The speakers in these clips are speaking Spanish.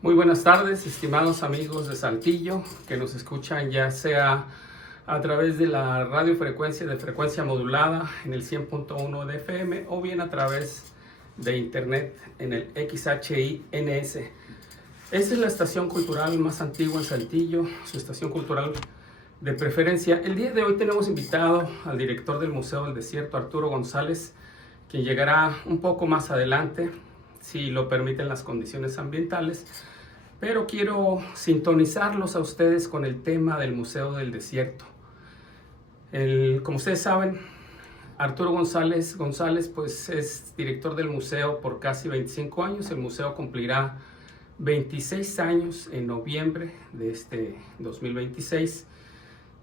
Muy buenas tardes, estimados amigos de Saltillo, que nos escuchan ya sea a través de la radiofrecuencia de frecuencia modulada en el 100.1 de FM o bien a través de internet en el XHINS. Esta es la estación cultural más antigua en Saltillo, su estación cultural de preferencia. El día de hoy tenemos invitado al director del Museo del Desierto, Arturo González, quien llegará un poco más adelante, si lo permiten las condiciones ambientales, pero quiero sintonizarlos a ustedes con el tema del Museo del Desierto. Como ustedes saben, Arturo González pues es director del museo por casi 25 años. El museo cumplirá 26 años en noviembre de este 2026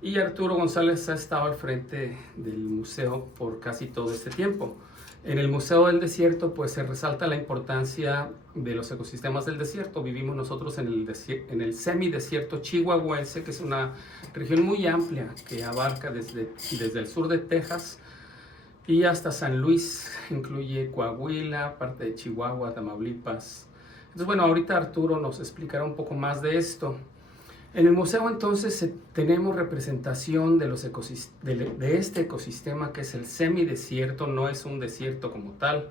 y Arturo González ha estado al frente del museo por casi todo este tiempo. En el Museo del Desierto pues se resalta la importancia de los ecosistemas del desierto. Vivimos nosotros en el semidesierto chihuahuense, que es una región muy amplia que abarca desde el sur de Texas y hasta San Luis, incluye Coahuila, parte de Chihuahua, Tamaulipas. Entonces bueno, ahorita Arturo nos explicará un poco más de esto. En el museo entonces tenemos representación de este ecosistema que es el semidesierto, no es un desierto como tal.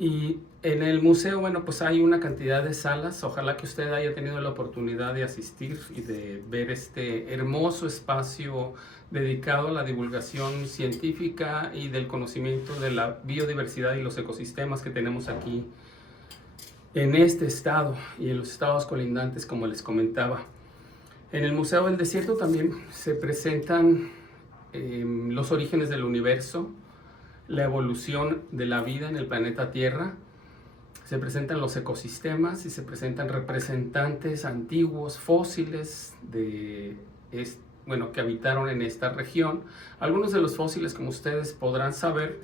Y en el museo, bueno, pues hay una cantidad de salas. Ojalá que usted haya tenido la oportunidad de asistir y de ver este hermoso espacio dedicado a la divulgación científica y del conocimiento de la biodiversidad y los ecosistemas que tenemos aquí en este estado y en los estados colindantes, como les comentaba. En el Museo del Desierto también se presentan los orígenes del universo, la evolución de la vida en el planeta Tierra, se presentan los ecosistemas y se presentan representantes antiguos, fósiles que habitaron en esta región. Algunos de los fósiles, como ustedes podrán saber,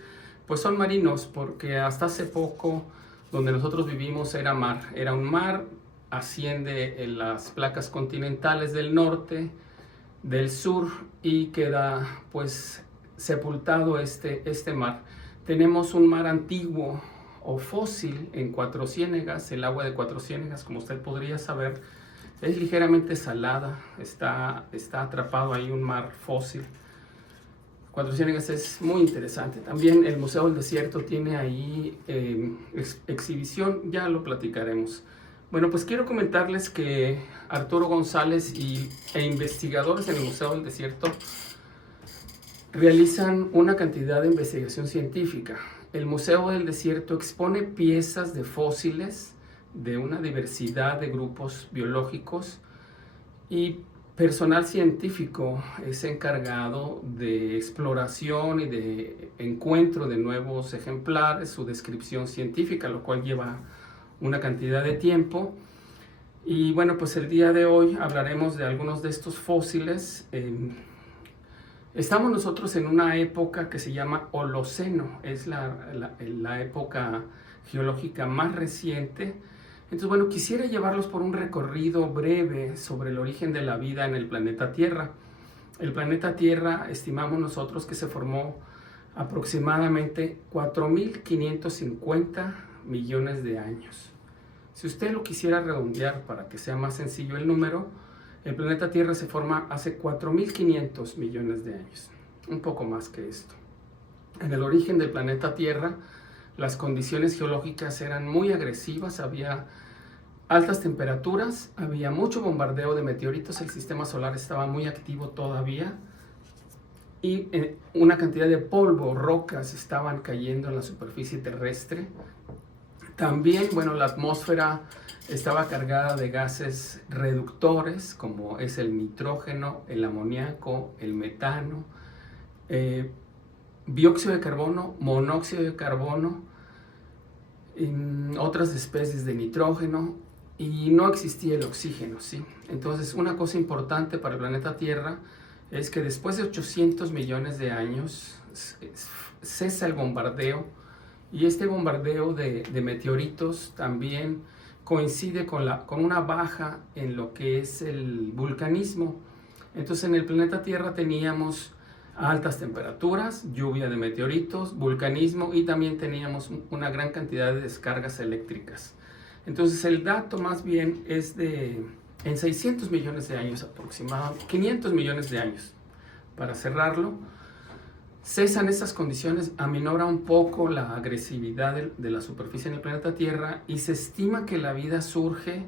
pues son marinos, porque hasta hace poco donde nosotros vivimos era un mar. Asciende en las placas continentales del norte, del sur, y queda pues sepultado este mar. Tenemos un mar antiguo o fósil en Cuatro Ciénegas. El agua de Cuatro Ciénegas, como usted podría saber, es ligeramente salada, está atrapado ahí un mar fósil. Cuatro Ciénegas es muy interesante. También el Museo del Desierto tiene ahí exhibición, ya lo platicaremos. Bueno, pues quiero comentarles que Arturo González e investigadores en el Museo del Desierto realizan una cantidad de investigación científica. El Museo del Desierto expone piezas de fósiles de una diversidad de grupos biológicos y personal científico es encargado de exploración y de encuentro de nuevos ejemplares, su descripción científica, lo cual lleva una cantidad de tiempo. Y bueno, pues el día de hoy hablaremos de algunos de estos fósiles. Estamos nosotros en una época que se llama Holoceno, es la época geológica más reciente. Entonces bueno, quisiera llevarlos por un recorrido breve sobre el origen de la vida en el planeta Tierra. El planeta Tierra, estimamos nosotros que se formó aproximadamente 4.550 millones de años. Si usted lo quisiera redondear para que sea más sencillo el número, el planeta Tierra se forma hace 4.500 millones de años, un poco más que esto. En el origen del planeta Tierra, las condiciones geológicas eran muy agresivas, había altas temperaturas, había mucho bombardeo de meteoritos, el sistema solar estaba muy activo todavía, y una cantidad de polvo, rocas estaban cayendo en la superficie terrestre. También, bueno, la atmósfera estaba cargada de gases reductores, como es el nitrógeno, el amoníaco, el metano, dióxido de carbono, monóxido de carbono, otras especies de nitrógeno, y no existía el oxígeno, ¿sí? Entonces, una cosa importante para el planeta Tierra es que después de 800 millones de años cesa el bombardeo, y este bombardeo de meteoritos también coincide con una baja en lo que es el vulcanismo. Entonces en el planeta Tierra teníamos altas temperaturas, lluvia de meteoritos, vulcanismo, y también teníamos una gran cantidad de descargas eléctricas. Entonces el dato más bien es en 600 millones de años aproximadamente, 500 millones de años, para cerrarlo, cesan estas condiciones, aminora un poco la agresividad de la superficie en el planeta Tierra y se estima que la vida surge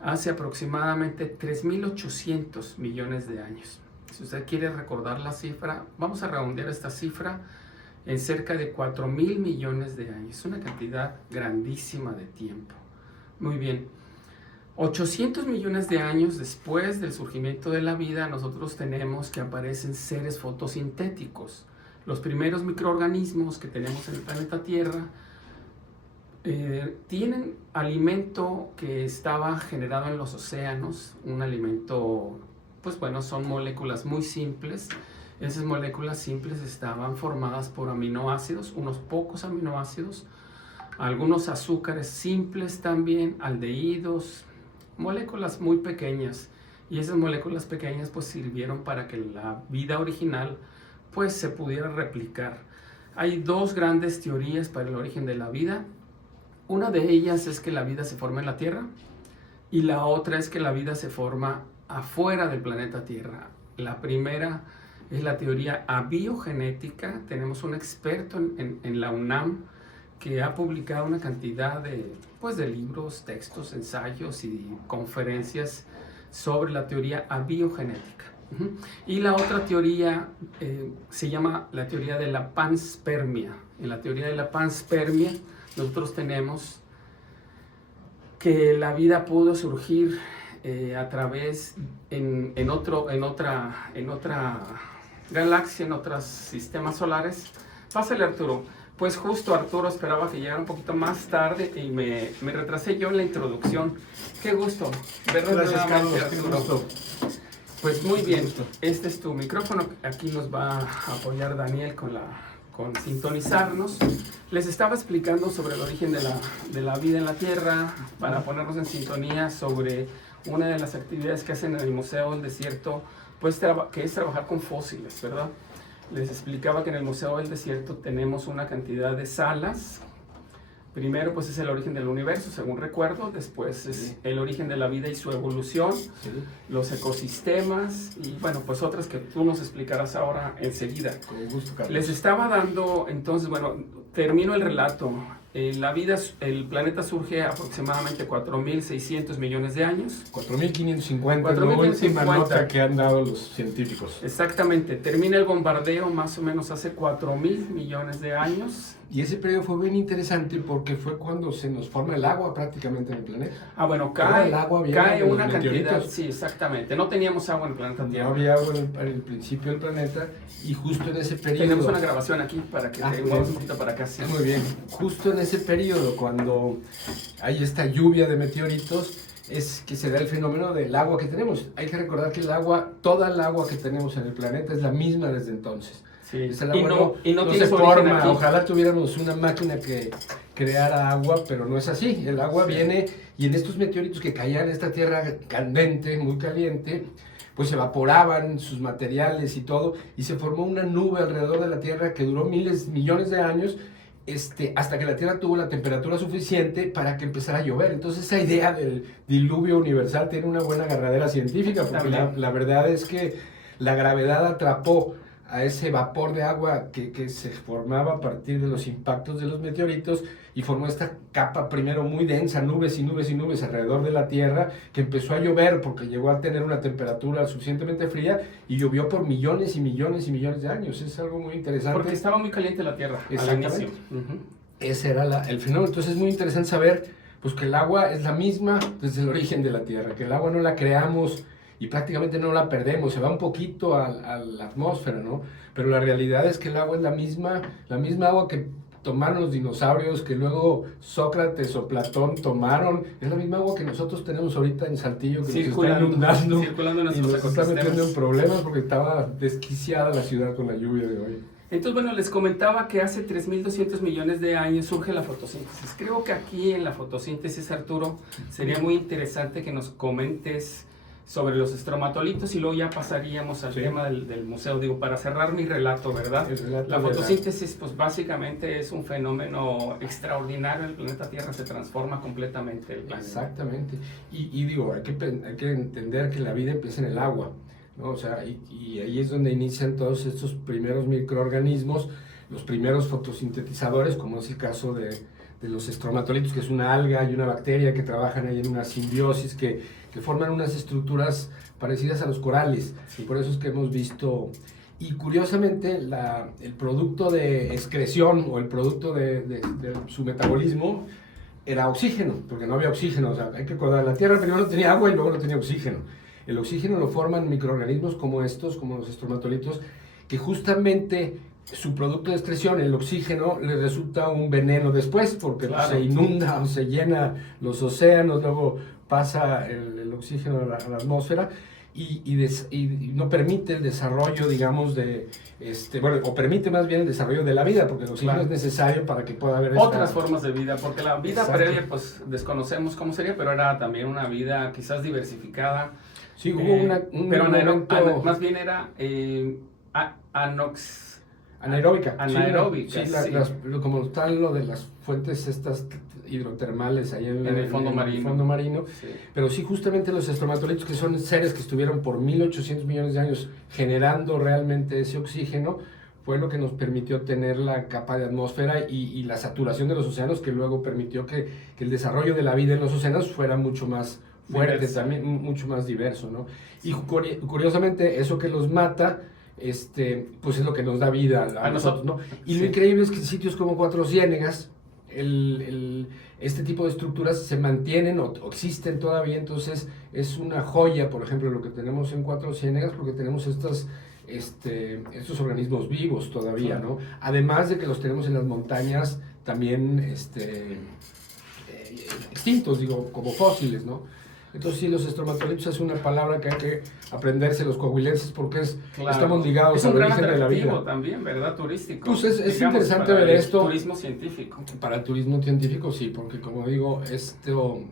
hace aproximadamente 3.800 millones de años. Si usted quiere recordar la cifra, vamos a redondear esta cifra en cerca de 4.000 millones de años. Es una cantidad grandísima de tiempo. Muy bien. 800 millones de años después del surgimiento de la vida, nosotros tenemos que aparecen seres fotosintéticos. Los primeros microorganismos que tenemos en el planeta Tierra tienen alimento que estaba generado en los océanos, un alimento, pues bueno, son moléculas muy simples. Esas moléculas simples estaban formadas por aminoácidos, unos pocos aminoácidos, algunos azúcares simples también, aldehídos, moléculas muy pequeñas. Y esas moléculas pequeñas pues sirvieron para que la vida original pues se pudiera replicar. Hay dos grandes teorías para el origen de la vida. Una de ellas es que la vida se forma en la Tierra y la otra es que la vida se forma afuera del planeta Tierra. La primera es la teoría abiogenética. Tenemos un experto en la UNAM que ha publicado una cantidad de libros, textos, ensayos y conferencias sobre la teoría abiogenética. Y la otra teoría se llama la teoría de la panspermia. En la teoría de la panspermia nosotros tenemos que la vida pudo surgir a través en otra galaxia, en otros sistemas solares. Pásale, Arturo. Pues justo Arturo esperaba que llegara un poquito más tarde y me retrasé yo en la introducción. Qué gusto verlo. Gracias, Carlos. Arturo. Pues muy bien, este es tu micrófono. Aquí nos va a apoyar Daniel con sintonizarnos. Les estaba explicando sobre el origen de la vida en la Tierra para ponernos en sintonía sobre una de las actividades que hacen en el Museo del Desierto, pues que es trabajar con fósiles, ¿verdad? Les explicaba que en el Museo del Desierto tenemos una cantidad de salas. Primero, pues es el origen del universo, según recuerdo. Después es el origen de la vida y su evolución, los ecosistemas y, bueno, pues otras que tú nos explicarás ahora enseguida. Con gusto, Carlos. Les estaba dando, entonces, bueno, termino el relato. El planeta surge aproximadamente 4.600 millones de años. 4.550 es la última nota que han dado los científicos. Exactamente. Termina el bombardeo más o menos hace 4.000 millones de años. Y ese periodo fue bien interesante porque fue cuando se nos forma el agua prácticamente en el planeta. Ah, bueno, cae una meteoritos. cantidad, sí, exactamente. No teníamos agua en el planeta Tierra. No había agua en el principio del planeta y justo en ese periodo... Tenemos una grabación aquí para que tengamos un poquito para acá. Sí. Muy bien. Justo en ese periodo, cuando hay esta lluvia de meteoritos, es que se da el fenómeno del agua que tenemos. Hay que recordar que toda el agua que tenemos en el planeta es la misma desde entonces. Sí. No se forma. Ojalá tuviéramos una máquina que creara agua, pero no es así. El agua viene y en estos meteoritos que caían en esta tierra candente, muy caliente, pues evaporaban sus materiales y todo, y se formó una nube alrededor de la Tierra que duró millones de años, hasta que la Tierra tuvo la temperatura suficiente para que empezara a llover. Entonces esa idea del diluvio universal tiene una buena agarradera científica, porque la verdad es que la gravedad atrapó a ese vapor de agua que se formaba a partir de los impactos de los meteoritos y formó esta capa primero muy densa, nubes y nubes y nubes alrededor de la Tierra, que empezó a llover porque llegó a tener una temperatura suficientemente fría y llovió por millones y millones y millones de años. Es algo muy interesante. Porque estaba muy caliente la Tierra al inicio. Ese era el fenómeno. Entonces es muy interesante saber pues, que el agua es la misma desde el origen de la Tierra, que el agua no la creamos y prácticamente no la perdemos, se va un poquito a la atmósfera, ¿no? Pero la realidad es que el agua es la misma agua que tomaron los dinosaurios, que luego Sócrates o Platón tomaron, es la misma agua que nosotros tenemos ahorita en Saltillo, que circulando nos está inundando y nos está metiendo en problemas porque estaba desquiciada la ciudad con la lluvia de hoy. Entonces, bueno, les comentaba que hace 3.200 millones de años surge la fotosíntesis. Creo que aquí en la fotosíntesis, Arturo, sería muy interesante que nos comentes sobre los estromatolitos, y luego ya pasaríamos al tema del museo. Digo, para cerrar mi relato, ¿verdad? La fotosíntesis, pues básicamente es un fenómeno extraordinario. El planeta Tierra se transforma completamente. El planeta. Exactamente. Y digo, hay que entender que la vida empieza en el agua, ¿no? O sea, y ahí es donde inician todos estos primeros microorganismos, los primeros fotosintetizadores, como es el caso de los estromatolitos, que es una alga y una bacteria que trabajan ahí en una simbiosis, que forman unas estructuras parecidas a los corales. Sí. Por eso es que hemos visto, y curiosamente el producto de excreción o el producto de su metabolismo era oxígeno, porque no había oxígeno. O sea, hay que recordar, la Tierra primero no tenía agua y luego no tenía oxígeno. El oxígeno lo forman microorganismos como estos, como los estromatolitos, que justamente su producto de excreción, el oxígeno, le resulta un veneno después, porque se inunda o se llena los océanos, luego pasa el oxígeno a la atmósfera y no permite el desarrollo, digamos, o permite más bien el desarrollo de la vida, porque el oxígeno es necesario para que pueda haber otras formas de vida, porque la vida previa, pues desconocemos cómo sería, pero era también una vida quizás diversificada. Sí, hubo pero más bien era anaeróbica. Sí, como tal lo de las fuentes estas hidrotermales ahí en el fondo marino. Sí. Pero sí, justamente los estromatolitos, que son seres que estuvieron por 1800 millones de años generando realmente ese oxígeno, fue lo que nos permitió tener la capa de atmósfera y la saturación de los océanos, que luego permitió que el desarrollo de la vida en los océanos fuera mucho más fuerte, también mucho más diverso, ¿no? Y curiosamente, eso que los mata, pues es lo que nos da vida a nosotros, ¿no? Y lo increíble es que en sitios como Cuatro Ciénegas, este tipo de estructuras se mantienen o existen todavía. Entonces es una joya, por ejemplo, lo que tenemos en Cuatro Ciénegas, porque tenemos estos organismos vivos todavía, ¿no? Además de que los tenemos en las montañas también extintos, digo, como fósiles, ¿no? Entonces sí, los estromatolitos es una palabra que hay que aprenderse los coahuilenses, porque estamos ligados al origen de la vida. Es un también, ¿verdad? Turístico. Pues es interesante ver esto. Turismo científico. Para el turismo científico, sí, porque como digo,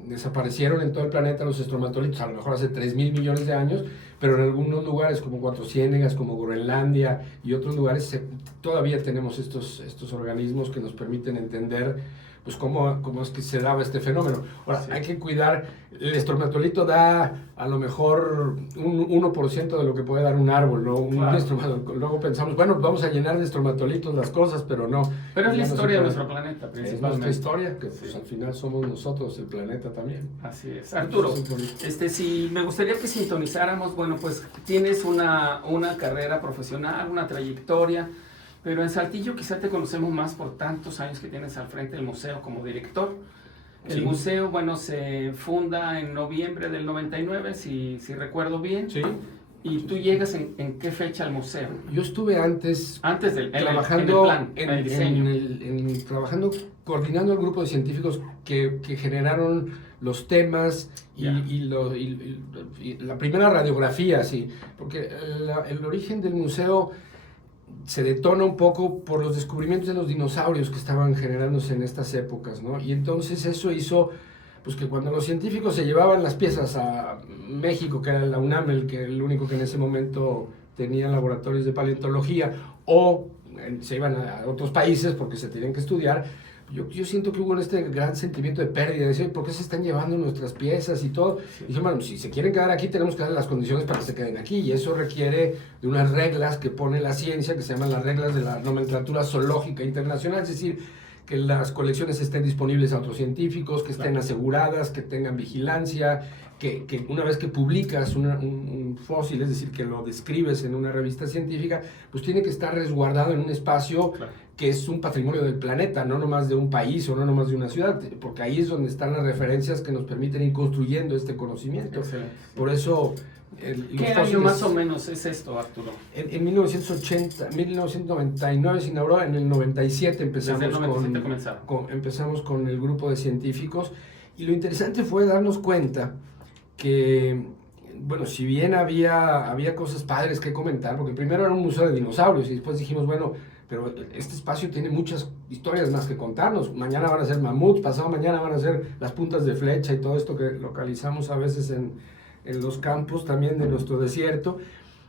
desaparecieron en todo el planeta los estromatolitos, a lo mejor hace 3.000 millones de años, pero en algunos lugares como Cuatro Ciénegas, como Groenlandia y otros lugares, todavía tenemos estos organismos que nos permiten entender pues cómo es que se daba este fenómeno. Ahora, hay que cuidar, el estromatolito da a lo mejor un 1% de lo que puede dar un árbol, ¿no? Luego pensamos, bueno, vamos a llenar de estromatolitos las cosas, pero no. Pero es la historia de nuestro planeta, principalmente. Es nuestra historia, que pues, al final somos nosotros, el planeta también. Así es. Arturo, si me gustaría que sintonizáramos, bueno, pues tienes una carrera profesional, una trayectoria, pero en Saltillo quizá te conocemos más por tantos años que tienes al frente del museo como director. El museo, bueno, se funda en noviembre del 99, si recuerdo bien. Sí. ¿Y tú llegas en qué fecha al museo? Yo estuve antes trabajando en el diseño. Trabajando, coordinando el grupo de científicos que generaron los temas y la primera radiografía, sí, porque el origen del museo se detona un poco por los descubrimientos de los dinosaurios que estaban generándose en estas épocas, ¿no? Y entonces eso hizo pues que cuando los científicos se llevaban las piezas a México, que era la UNAM, el único que en ese momento tenía laboratorios de paleontología, o se iban a otros países porque se tenían que estudiar, yo siento que hubo este gran sentimiento de pérdida, de decir, ¿por qué se están llevando nuestras piezas y todo? Sí. Y dije, bueno, si se quieren quedar aquí, tenemos que darles las condiciones para que se queden aquí, y eso requiere de unas reglas que pone la ciencia, que se llaman las reglas de la nomenclatura zoológica internacional, es decir, que las colecciones estén disponibles a otros científicos, que estén aseguradas, que tengan vigilancia, que una vez que publicas un fósil, es decir, que lo describes en una revista científica, pues tiene que estar resguardado en un espacio que es un patrimonio del planeta, no nomás de un país o no nomás de una ciudad, porque ahí es donde están las referencias que nos permiten ir construyendo este conocimiento. Excelente. Por eso... ¿Qué año más o menos es esto, Arturo? En 1999 se inauguró, en el 97 empezamos. Desde el 97 empezamos con el grupo de científicos, y lo interesante fue darnos cuenta que, bueno, si bien había cosas padres que comentar, porque primero era un museo de dinosaurios y después dijimos, bueno, pero este espacio tiene muchas historias más que contarnos. Mañana van a ser mamuts, pasado mañana van a ser las puntas de flecha y todo esto que localizamos a veces en en los campos también de nuestro desierto.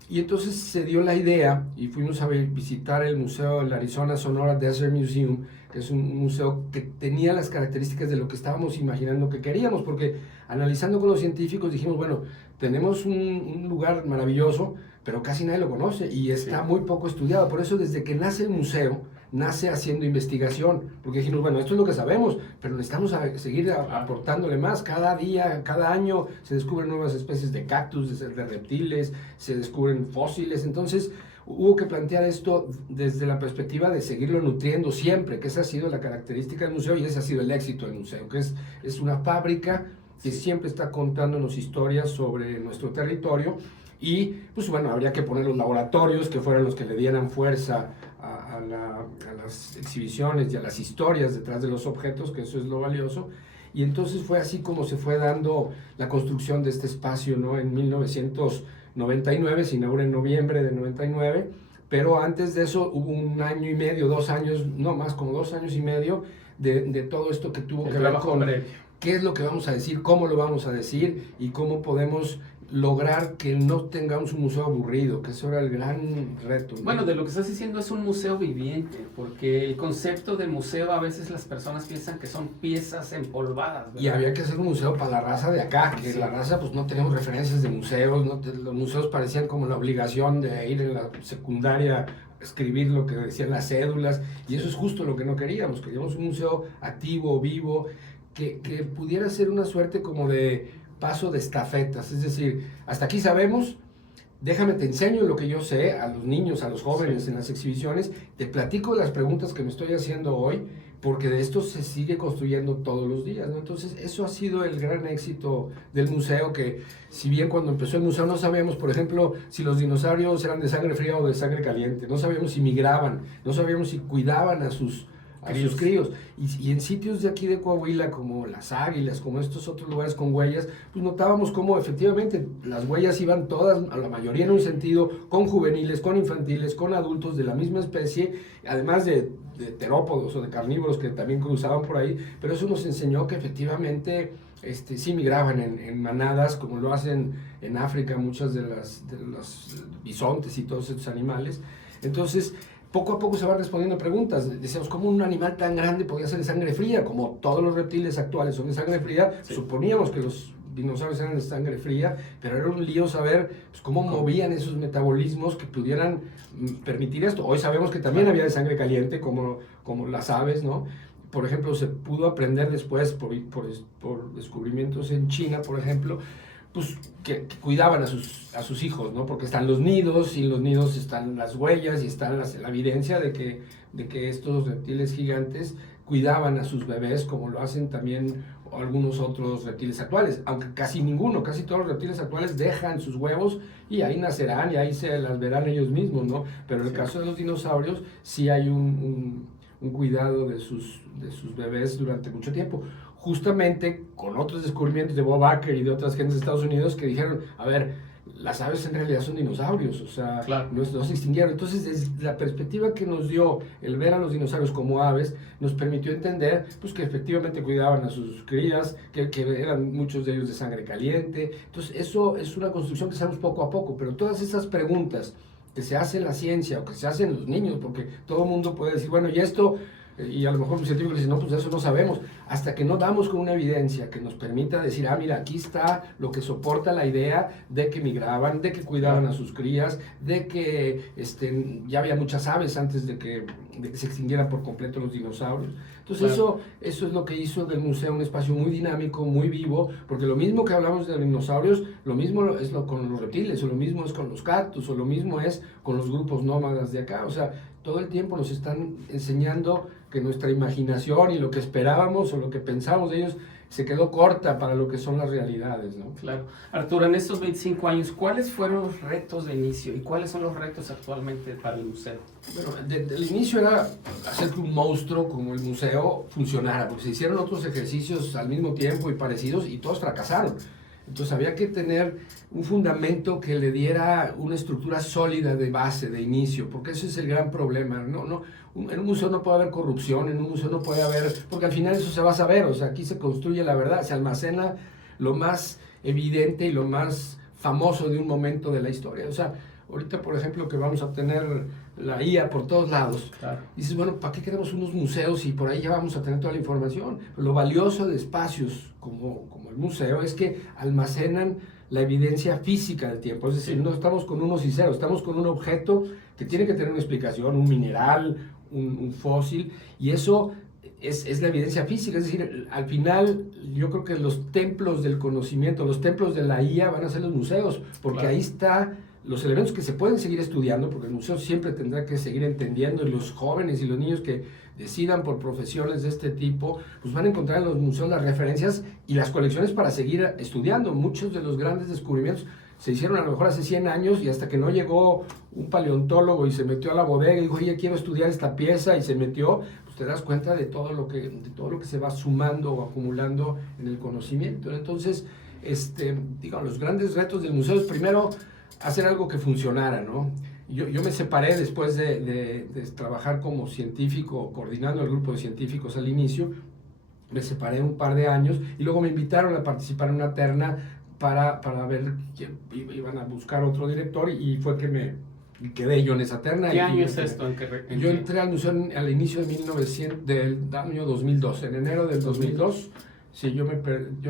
Y entonces se dio la idea y fuimos a visitar el museo, el Arizona Sonora Desert Museum, que es un museo que tenía las características de lo que estábamos imaginando que queríamos, porque analizando con los científicos dijimos, bueno, tenemos un lugar maravilloso, pero casi nadie lo conoce y está muy poco estudiado. Por eso desde que nace el museo, nace haciendo investigación, porque dijimos, bueno, esto es lo que sabemos, pero necesitamos seguir aportándole más. Cada día, cada año se descubren nuevas especies de cactus, de reptiles, se descubren fósiles. Entonces hubo que plantear esto desde la perspectiva de seguirlo nutriendo siempre, que esa ha sido la característica del museo y ese ha sido el éxito del museo, que es una fábrica que siempre está contándonos historias sobre nuestro territorio. Y pues bueno, habría que poner los laboratorios que fueran los que le dieran fuerza a las exhibiciones y a las historias detrás de los objetos, que eso es lo valioso. Y entonces fue así como se fue dando la construcción de este espacio, ¿no? En 1999, se inaugura en noviembre de 99, pero antes de eso hubo un año y medio, 2 años, no más, como 2 años y medio de todo esto que tuvo que ver con qué es lo que vamos a decir, cómo lo vamos a decir y cómo podemos lograr que no tengamos un museo aburrido, que eso era el gran reto, ¿no? Bueno, de lo que estás diciendo es un museo viviente, porque el concepto de museo a veces las personas piensan que son piezas empolvadas, ¿verdad? Y había que hacer un museo para la raza de acá, que la raza pues no tenemos referencias de museos, los museos parecían como la obligación de ir en la secundaria escribir lo que decían las cédulas, y eso es justo lo que no queríamos un museo activo, vivo, que pudiera ser una suerte como de paso de estafetas, es decir, hasta aquí sabemos, déjame te enseño lo que yo sé a los niños, a los jóvenes en las exhibiciones, te platico las preguntas que me estoy haciendo hoy, porque de esto se sigue construyendo todos los días, ¿no? Entonces eso ha sido el gran éxito del museo, que si bien cuando empezó el museo no sabíamos, por ejemplo, si los dinosaurios eran de sangre fría o de sangre caliente, no sabíamos si migraban, no sabíamos si cuidaban a sus críos. Y en sitios de aquí de Coahuila, como Las Águilas, como estos otros lugares con huellas, pues notábamos cómo efectivamente las huellas iban todas, a la mayoría en un sentido, con juveniles, con infantiles, con adultos de la misma especie, además de terópodos o de carnívoros que también cruzaban por ahí, pero eso nos enseñó que efectivamente sí migraban en manadas, como lo hacen en África muchas de los bisontes y todos estos animales. Entonces, poco a poco se van respondiendo preguntas. Decíamos, ¿cómo un animal tan grande podía ser de sangre fría? Como todos los reptiles actuales son de sangre fría, suponíamos que los dinosaurios eran de sangre fría, pero era un lío saber pues, cómo movían esos metabolismos que pudieran permitir esto. Hoy sabemos que también había de sangre caliente, como las aves, ¿no? Por ejemplo, se pudo aprender después por descubrimientos en China, por ejemplo, pues que cuidaban a sus hijos, ¿no? Porque están los nidos, y en los nidos están las huellas y está la evidencia de que estos reptiles gigantes cuidaban a sus bebés, como lo hacen también algunos otros reptiles actuales, aunque casi todos los reptiles actuales dejan sus huevos y ahí nacerán y ahí se las verán ellos mismos, ¿no? Pero en el caso de los dinosaurios sí hay un cuidado de sus bebés durante mucho tiempo, justamente con otros descubrimientos de Bob Baker y de otras gentes de Estados Unidos que dijeron, a ver, las aves en realidad son dinosaurios, o sea, no se extinguieron. Entonces, desde la perspectiva que nos dio el ver a los dinosaurios como aves, nos permitió entender pues, que efectivamente cuidaban a sus crías, que eran muchos de ellos de sangre caliente. Entonces, eso es una construcción que hacemos poco a poco, pero todas esas preguntas que se hacen en la ciencia o que se hacen los niños, porque todo el mundo puede decir, bueno, y esto... Y a lo mejor un científico le dice, no, pues eso no sabemos, hasta que no damos con una evidencia que nos permita decir, mira, aquí está lo que soporta la idea de que migraban, de que cuidaban a sus crías, de que ya había muchas aves antes de que se extinguieran por completo los dinosaurios. Entonces eso es lo que hizo del museo un espacio muy dinámico, muy vivo, porque lo mismo que hablamos de dinosaurios, lo mismo es con los reptiles, o lo mismo es con los cactus, o lo mismo es con los grupos nómadas de acá, o sea, todo el tiempo nos están enseñando que nuestra imaginación y lo que esperábamos o lo que pensamos de ellos se quedó corta para lo que son las realidades, ¿no? Claro. Arturo, en estos 25 años, ¿cuáles fueron los retos de inicio y cuáles son los retos actualmente para el museo? Bueno, el inicio era hacer que un monstruo como el museo funcionara, porque se hicieron otros ejercicios al mismo tiempo y parecidos y todos fracasaron. Entonces había que tener un fundamento que le diera una estructura sólida de base, de inicio, porque ese es el gran problema. En un museo no puede haber corrupción, en un museo no puede haber, porque al final eso se va a saber, o sea, aquí se construye la verdad, se almacena lo más evidente y lo más famoso de un momento de la historia. O sea, ahorita, por ejemplo, que vamos a tener la IA por todos lados, Claro. dices, bueno, ¿para qué queremos unos museos y por ahí ya vamos a tener toda la información? Lo valioso de espacios como el museo es que almacenan la evidencia física del tiempo. Es decir, no estamos con unos y ceros, estamos con un objeto que tiene que tener una explicación, un mineral, un fósil, y eso es la evidencia física. Es decir, al final yo creo que los templos del conocimiento, los templos de la IA van a ser los museos, porque ahí está los elementos que se pueden seguir estudiando, porque el museo siempre tendrá que seguir entendiendo, y los jóvenes y los niños que decidan por profesiones de este tipo, pues van a encontrar en los museos las referencias y las colecciones para seguir estudiando. Muchos de los grandes descubrimientos se hicieron a lo mejor hace 100 años, y hasta que no llegó un paleontólogo y se metió a la bodega y dijo, oye, quiero estudiar esta pieza, y se metió, pues te das cuenta de todo lo que se va sumando o acumulando en el conocimiento. Entonces, los grandes retos del museo es primero hacer algo que funcionara, ¿no? Yo me separé después de trabajar como científico, coordinando el grupo de científicos al inicio. Me separé un par de años y luego me invitaron a participar en una terna para ver que iban a buscar otro director, y fue que me quedé yo en esa terna. ¿Qué año es esto? Yo entré al museo al inicio del año 2002, en enero del 2002. Sí, yo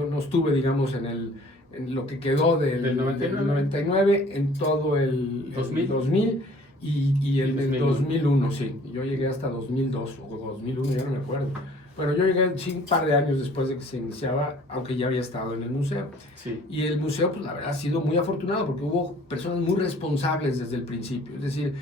no estuve, digamos, en lo que quedó del 99, en todo el 2000 y el 2001, sí. Yo llegué hasta 2002 o 2001, ya no me acuerdo. Bueno, yo llegué un par de años después de que se iniciaba, aunque ya había estado en el museo. Sí. Y el museo, pues la verdad, ha sido muy afortunado porque hubo personas muy responsables desde el principio. Es decir,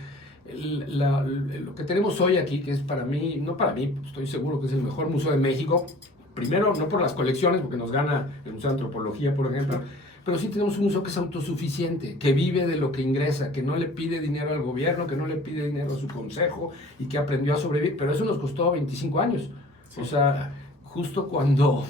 lo que tenemos hoy aquí, que es para mí, no para mí, estoy seguro que es el mejor museo de México. Primero, no por las colecciones, porque nos gana el Museo de Antropología, por ejemplo, pero sí tenemos un museo que es autosuficiente, que vive de lo que ingresa, que no le pide dinero al gobierno, que no le pide dinero a su consejo, y que aprendió a sobrevivir. Pero eso nos costó 25 años. Sí. O sea, justo cuando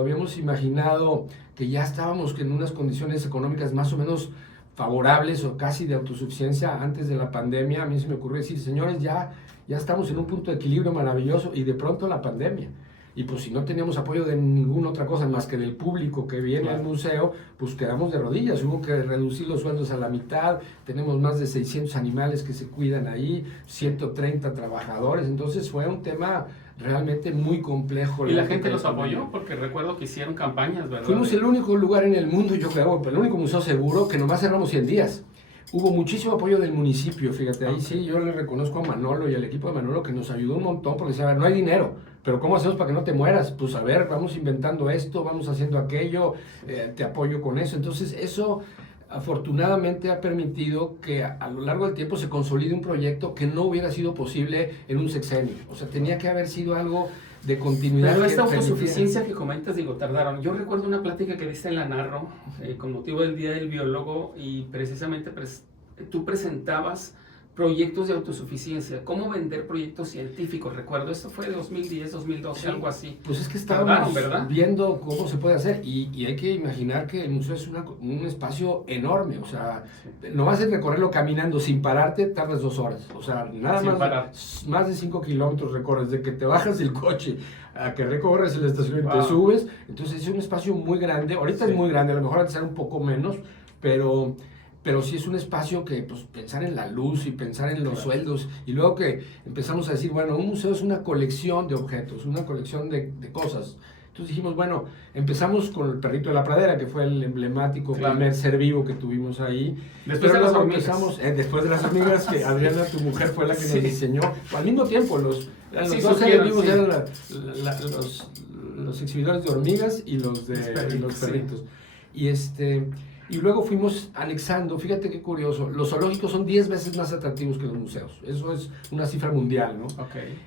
habíamos imaginado que ya estábamos en unas condiciones económicas más o menos favorables o casi de autosuficiencia antes de la pandemia, a mí se me ocurrió decir, señores, ya estamos en un punto de equilibrio maravilloso, y de pronto la pandemia. Y pues si no teníamos apoyo de ninguna otra cosa más que del público que viene al museo, pues quedamos de rodillas. Hubo que reducir los sueldos a la mitad, tenemos más de 600 animales que se cuidan ahí, 130 trabajadores, entonces fue un tema realmente muy complejo. ¿Y la gente los apoyó? Porque recuerdo que hicieron campañas, ¿verdad? Fuimos el único lugar en el mundo, yo creo, el único museo seguro que nomás cerramos 100 días. Hubo muchísimo apoyo del municipio, fíjate, ahí sí yo le reconozco a Manolo y al equipo de Manolo que nos ayudó un montón, porque decía, a ver, no hay dinero, pero ¿cómo hacemos para que no te mueras? Pues a ver, vamos inventando esto, vamos haciendo aquello, te apoyo con eso. Entonces eso afortunadamente ha permitido que a lo largo del tiempo se consolide un proyecto que no hubiera sido posible en un sexenio. O sea, tenía que haber sido algo de continuidad. Pero esta autosuficiencia que comentas, tardaron. Yo recuerdo una plática que diste en la Narro con motivo del Día del Biólogo, y precisamente tú presentabas proyectos de autosuficiencia, cómo vender proyectos científicos. Recuerdo, esto fue de 2010, 2012, sí, algo así. Pues es que estábamos viendo cómo se puede hacer, y hay que imaginar que el museo es un espacio enorme. O sea, no vas a recorrerlo caminando sin pararte, tardas 2 horas. O sea, nada más de 5 kilómetros recorres, de que te bajas del coche a que recorres el estacionamiento, te subes. Entonces es un espacio muy grande. Ahorita es muy grande, a lo mejor antes era un poco menos, pero sí es un espacio que, pues, pensar en la luz y pensar en los sueldos, y luego que empezamos a decir, bueno, un museo es una colección de objetos, una colección de cosas. Entonces dijimos, bueno, empezamos con el perrito de la pradera, que fue el emblemático primer ser vivo que tuvimos ahí. Después de las hormigas. Después de las hormigas, que Adriana, tu mujer, fue la que nos diseñó. Al mismo tiempo, los dos seres vivos eran los exhibidores de hormigas y los perritos. Y luego fuimos anexando, fíjate qué curioso, los zoológicos son 10 veces más atractivos que los museos. Eso es una cifra mundial, ¿no? Okay.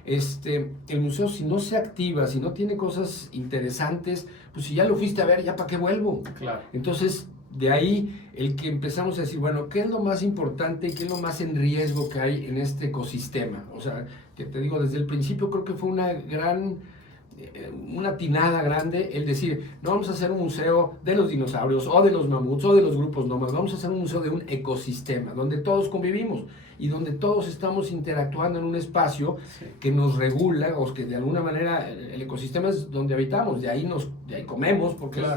El museo, si no se activa, si no tiene cosas interesantes, pues si ya lo fuiste a ver, ¿ya para qué vuelvo? Claro. Entonces, de ahí el que empezamos a decir, bueno, ¿qué es lo más importante y qué es lo más en riesgo que hay en este ecosistema? O sea, que te digo, desde el principio creo que fue una gran una tinada grande el decir, no vamos a hacer un museo de los dinosaurios o de los mamuts o de los grupos nómadas, vamos a hacer un museo de un ecosistema donde todos convivimos y donde todos estamos interactuando en un espacio que nos regula, o que de alguna manera el ecosistema es donde habitamos, de ahí comemos, porque es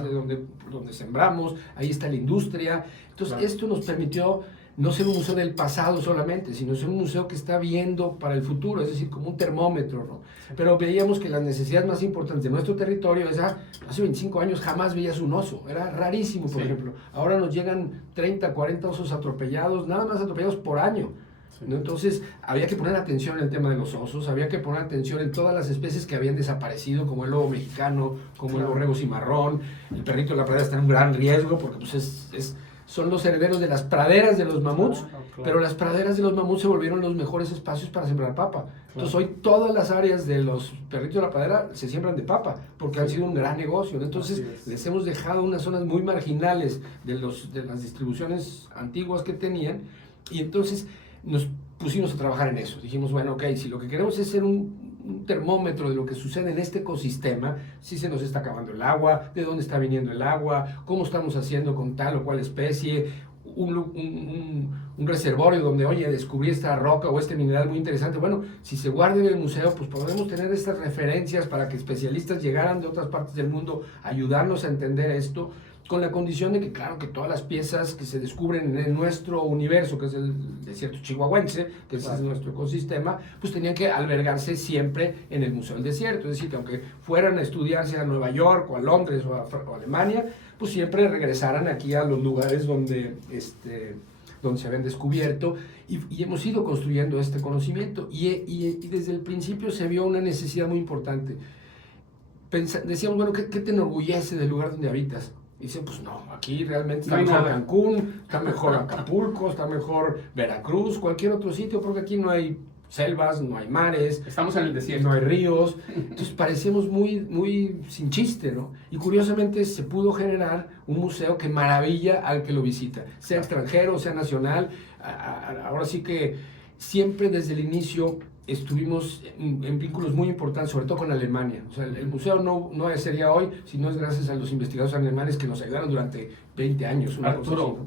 donde sembramos, ahí está la industria. Entonces esto nos permitió no ser un museo del pasado solamente, sino ser un museo que está viendo para el futuro, es decir, como un termómetro, ¿no? Pero veíamos que las necesidades más importantes de nuestro territorio, hace 25 años jamás veías un oso, era rarísimo, por ejemplo. Ahora nos llegan 30, 40 osos atropellados, nada más atropellados por año. ¿No? Entonces había que poner atención en el tema de los osos, había que poner atención en todas las especies que habían desaparecido, como el lobo mexicano, como el borrego cimarrón, el perrito de la pradera está en un gran riesgo porque pues son los herederos de las praderas de los mamuts, pero las praderas de los mamuts se volvieron los mejores espacios para sembrar papa. Entonces hoy todas las áreas de los perritos de la pradera se siembran de papa, porque han sido un gran negocio, ¿no? Entonces les hemos dejado unas zonas muy marginales de las distribuciones antiguas que tenían, y entonces nos pusimos a trabajar en eso. Dijimos, bueno, ok, si lo que queremos es ser un termómetro de lo que sucede en este ecosistema, si se nos está acabando el agua, de dónde está viniendo el agua, cómo estamos haciendo con tal o cual especie, un reservorio donde, oye, descubrí esta roca o este mineral muy interesante. Bueno, si se guarda en el museo, pues podemos tener estas referencias para que especialistas llegaran de otras partes del mundo a ayudarnos a entender esto, con la condición de que, claro, que todas las piezas que se descubren en nuestro universo, que es el desierto chihuahuense, que es nuestro ecosistema, pues tenían que albergarse siempre en el Museo del Desierto. Es decir, que aunque fueran a estudiarse a Nueva York o a Londres o a Alemania, pues siempre regresaran aquí a los lugares donde se habían descubierto, y hemos ido construyendo este conocimiento, y desde el principio se vio una necesidad muy importante. Decíamos, bueno, ¿qué te enorgullece del lugar donde habitas? Y dicen, pues no, aquí realmente está mejor Cancún, está mejor Acapulco, está mejor Veracruz, cualquier otro sitio, porque aquí no hay selvas, no hay mares. Estamos en el desierto. No hay ríos. Entonces parecemos muy sin chiste, ¿no? Y curiosamente se pudo generar un museo que maravilla al que lo visita, sea extranjero, sea nacional. Ahora sí que siempre desde el inicio estuvimos en vínculos muy importantes, sobre todo con Alemania. O sea, el museo no sería hoy si no es gracias a los investigadores alemanes que nos ayudaron durante 20 años. Arturo,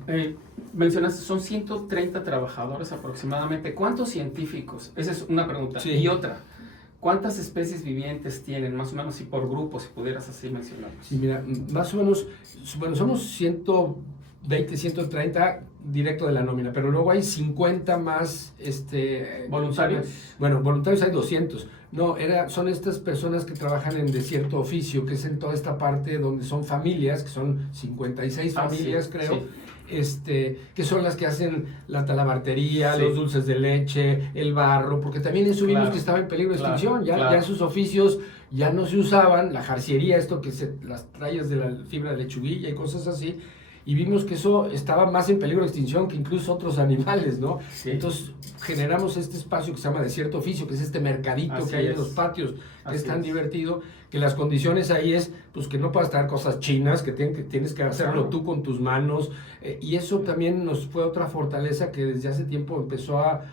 mencionaste, son 130 trabajadores aproximadamente. ¿Cuántos científicos? Esa es una pregunta. Sí. Y otra, ¿cuántas especies vivientes tienen, más o menos, y por grupo, si pudieras así mencionarlos? Sí, mira, más o menos, bueno, somos 120, 130 directo de la nómina, pero luego hay 50 más voluntarios. Bueno, voluntarios hay 200. No, son estas personas que trabajan en Desierto Oficio, que es en toda esta parte donde son familias, que son 56 familias, creo. Sí. Que son las que hacen la talabartería, los dulces de leche, el barro, porque también eso vimos que estaba en peligro de extinción. Ya esos oficios ya no se usaban, la jarciería, las trallas de la fibra de lechuguilla y cosas así, y vimos que eso estaba más en peligro de extinción que incluso otros animales, ¿no? Sí. Entonces generamos este espacio que se llama Desierto Oficio, que es este mercadito que hay en los patios, que es tan divertido, que las condiciones ahí es pues que no puedas traer cosas chinas, que tienes que hacerlo tú con tus manos, y eso también nos fue otra fortaleza que desde hace tiempo empezó a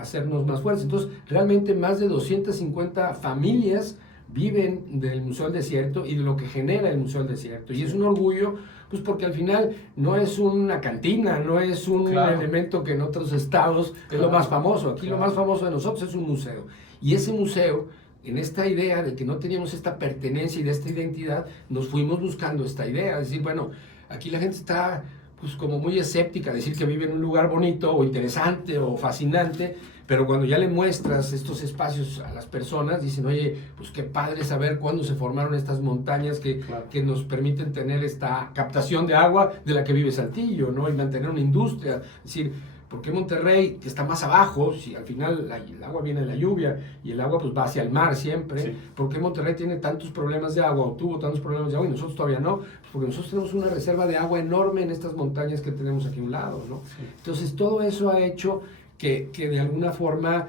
hacernos más fuertes. Entonces realmente más de 250 familias viven del Museo del Desierto y de lo que genera el Museo del Desierto, y es un orgullo, pues porque al final no es una cantina, no es un elemento que en otros estados es lo más famoso. Aquí lo más famoso de nosotros es un museo, y ese museo, en esta idea de que no teníamos esta pertenencia y de esta identidad, nos fuimos buscando esta idea, es decir, bueno, aquí la gente está pues como muy escéptica, decir que vive en un lugar bonito o interesante o fascinante, pero cuando ya le muestras estos espacios a las personas, dicen, oye, pues qué padre saber cuándo se formaron estas montañas que nos permiten tener esta captación de agua de la que vive Saltillo, ¿no? Y mantener una industria. Es decir, ¿por qué Monterrey, que está más abajo, si al final el agua viene de la lluvia y el agua pues va hacia el mar siempre, ¿por qué Monterrey tiene tantos problemas de agua o tuvo tantos problemas de agua y nosotros todavía no? Pues porque nosotros tenemos una reserva de agua enorme en estas montañas que tenemos aquí a un lado, ¿no? Entonces todo eso ha hecho que de alguna forma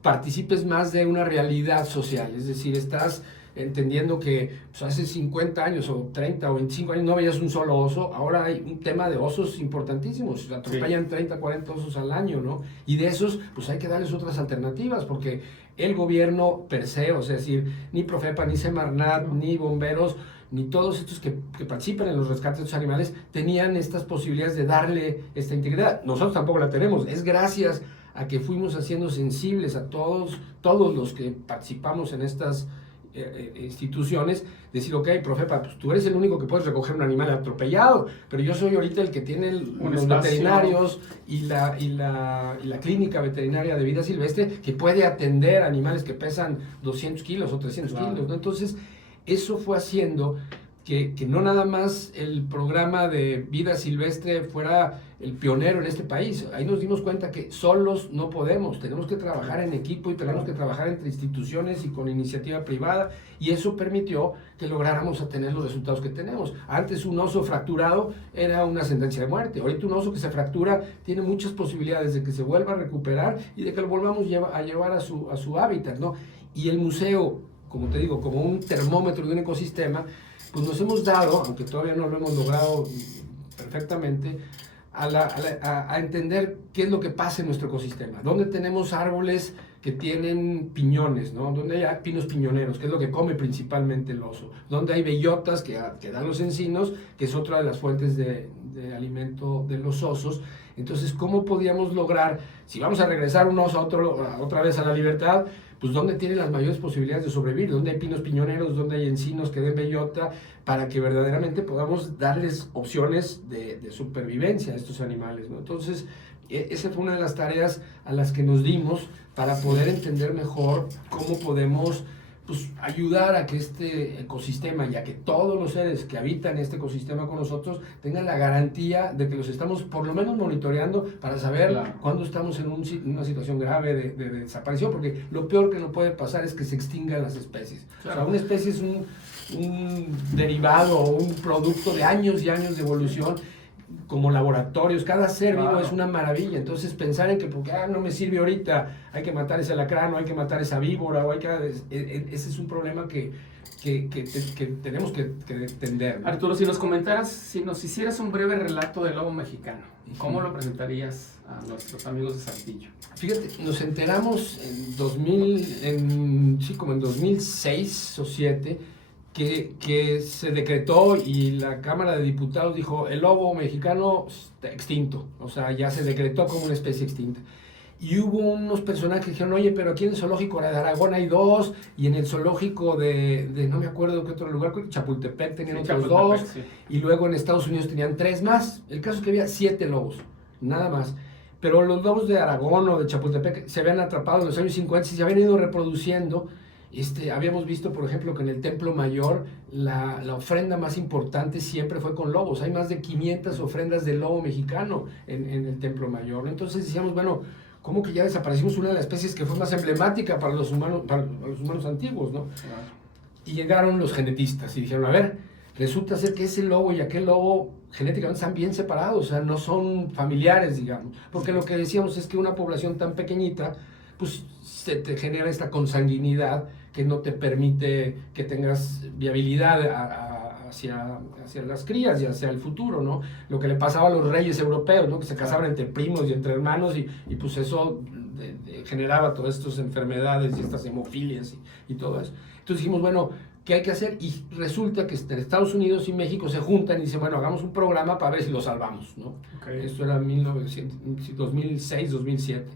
participes más de una realidad social, es decir, estás entendiendo que pues, hace 50 años o 30 o 25 años no veías un solo oso, ahora hay un tema de osos importantísimos, atropellan 30, 40 osos al año, ¿no? Y de esos, pues hay que darles otras alternativas, porque el gobierno per se, o sea, es decir, ni Profepa, ni Semarnat, ni bomberos, ni todos estos que participan en los rescates de estos animales tenían estas posibilidades de darle esta integridad. Nosotros tampoco la tenemos, es gracias a que fuimos haciendo sensibles a todos los que participamos en estas instituciones, decir, ok, Profepa, pues tú eres el único que puedes recoger un animal atropellado, pero yo soy ahorita el que tiene los veterinarios y la clínica veterinaria de vida silvestre que puede atender animales que pesan 200 kilos o 300 kilos, ¿no? Entonces, eso fue haciendo que no nada más el programa de vida silvestre fuera el pionero en este país. Ahí nos dimos cuenta que solos no podemos, tenemos que trabajar en equipo y tenemos que trabajar entre instituciones y con iniciativa privada, y eso permitió que lográramos a tener los resultados que tenemos. Antes un oso fracturado era una sentencia de muerte, ahorita un oso que se fractura tiene muchas posibilidades de que se vuelva a recuperar y de que lo volvamos a llevar a su hábitat, ¿no? Y el museo, como te digo, como un termómetro de un ecosistema, pues nos hemos dado, aunque todavía no lo hemos logrado perfectamente, a entender qué es lo que pasa en nuestro ecosistema. Dónde tenemos árboles que tienen piñones, ¿no? Donde hay pinos piñoneros, que es lo que come principalmente el oso. Donde hay bellotas que dan los encinos, que es otra de las fuentes de alimento de los osos. Entonces, ¿cómo podíamos lograr, si vamos a regresar un oso otra vez a la libertad, pues dónde tiene las mayores posibilidades de sobrevivir, dónde hay pinos piñoneros, dónde hay encinos que den bellota, para que verdaderamente podamos darles opciones de supervivencia a estos animales, ¿no? Entonces, esa fue una de las tareas a las que nos dimos para poder entender mejor cómo podemos pues, ayudar a que este ecosistema, ya que todos los seres que habitan este ecosistema con nosotros tengan la garantía de que los estamos por lo menos monitoreando para saber cuándo estamos en una situación grave de desaparición, porque lo peor que nos puede pasar es que se extingan las especies. Claro. O sea, una especie es un derivado o un producto de años y años de evolución, como laboratorios, cada ser vivo es una maravilla. Entonces pensar en que porque no me sirve ahorita, hay que matar ese alacrán o hay que matar esa víbora, o ese es un problema que tenemos que entender, ¿no? Arturo, si nos comentaras, si nos hicieras un breve relato del lobo mexicano, ¿cómo lo presentarías a nuestros amigos de Saltillo? Fíjate, nos enteramos en 2006 o 2007 que se decretó y la Cámara de Diputados dijo el lobo mexicano está extinto, o sea, ya se decretó como una especie extinta. Y hubo unos personajes que dijeron, oye, pero aquí en el zoológico de Aragón hay 2, y en el zoológico de no me acuerdo qué otro lugar, Chapultepec tenían otros 2, sí. Y luego en Estados Unidos tenían 3 más. El caso es que había 7 lobos, nada más. Pero los lobos de Aragón o de Chapultepec se habían atrapado en los años 50 y se habían ido reproduciendo. Habíamos visto, por ejemplo, que en el Templo Mayor la ofrenda más importante siempre fue con lobos. Hay más de 500 ofrendas de lobo mexicano en el Templo Mayor. Entonces decíamos, bueno, ¿cómo que ya desaparecimos una de las especies que fue más emblemática para los humanos antiguos, ¿no? Y llegaron los genetistas y dijeron, a ver, resulta ser que ese lobo y aquel lobo genéticamente están bien separados, o sea, no son familiares, digamos. Porque lo que decíamos es que una población tan pequeñita, pues se te genera esta consanguinidad que no te permite que tengas viabilidad hacia las crías y hacia el futuro, ¿no? Lo que le pasaba a los reyes europeos, ¿no? Que se casaban entre primos y entre hermanos y pues eso generaba todas estas enfermedades y estas hemofilias y todo eso. Entonces dijimos, bueno, ¿qué hay que hacer? Y resulta que Estados Unidos y México se juntan y dicen, bueno, hagamos un programa para ver si lo salvamos, ¿no? Okay. Esto era 2006, 2007.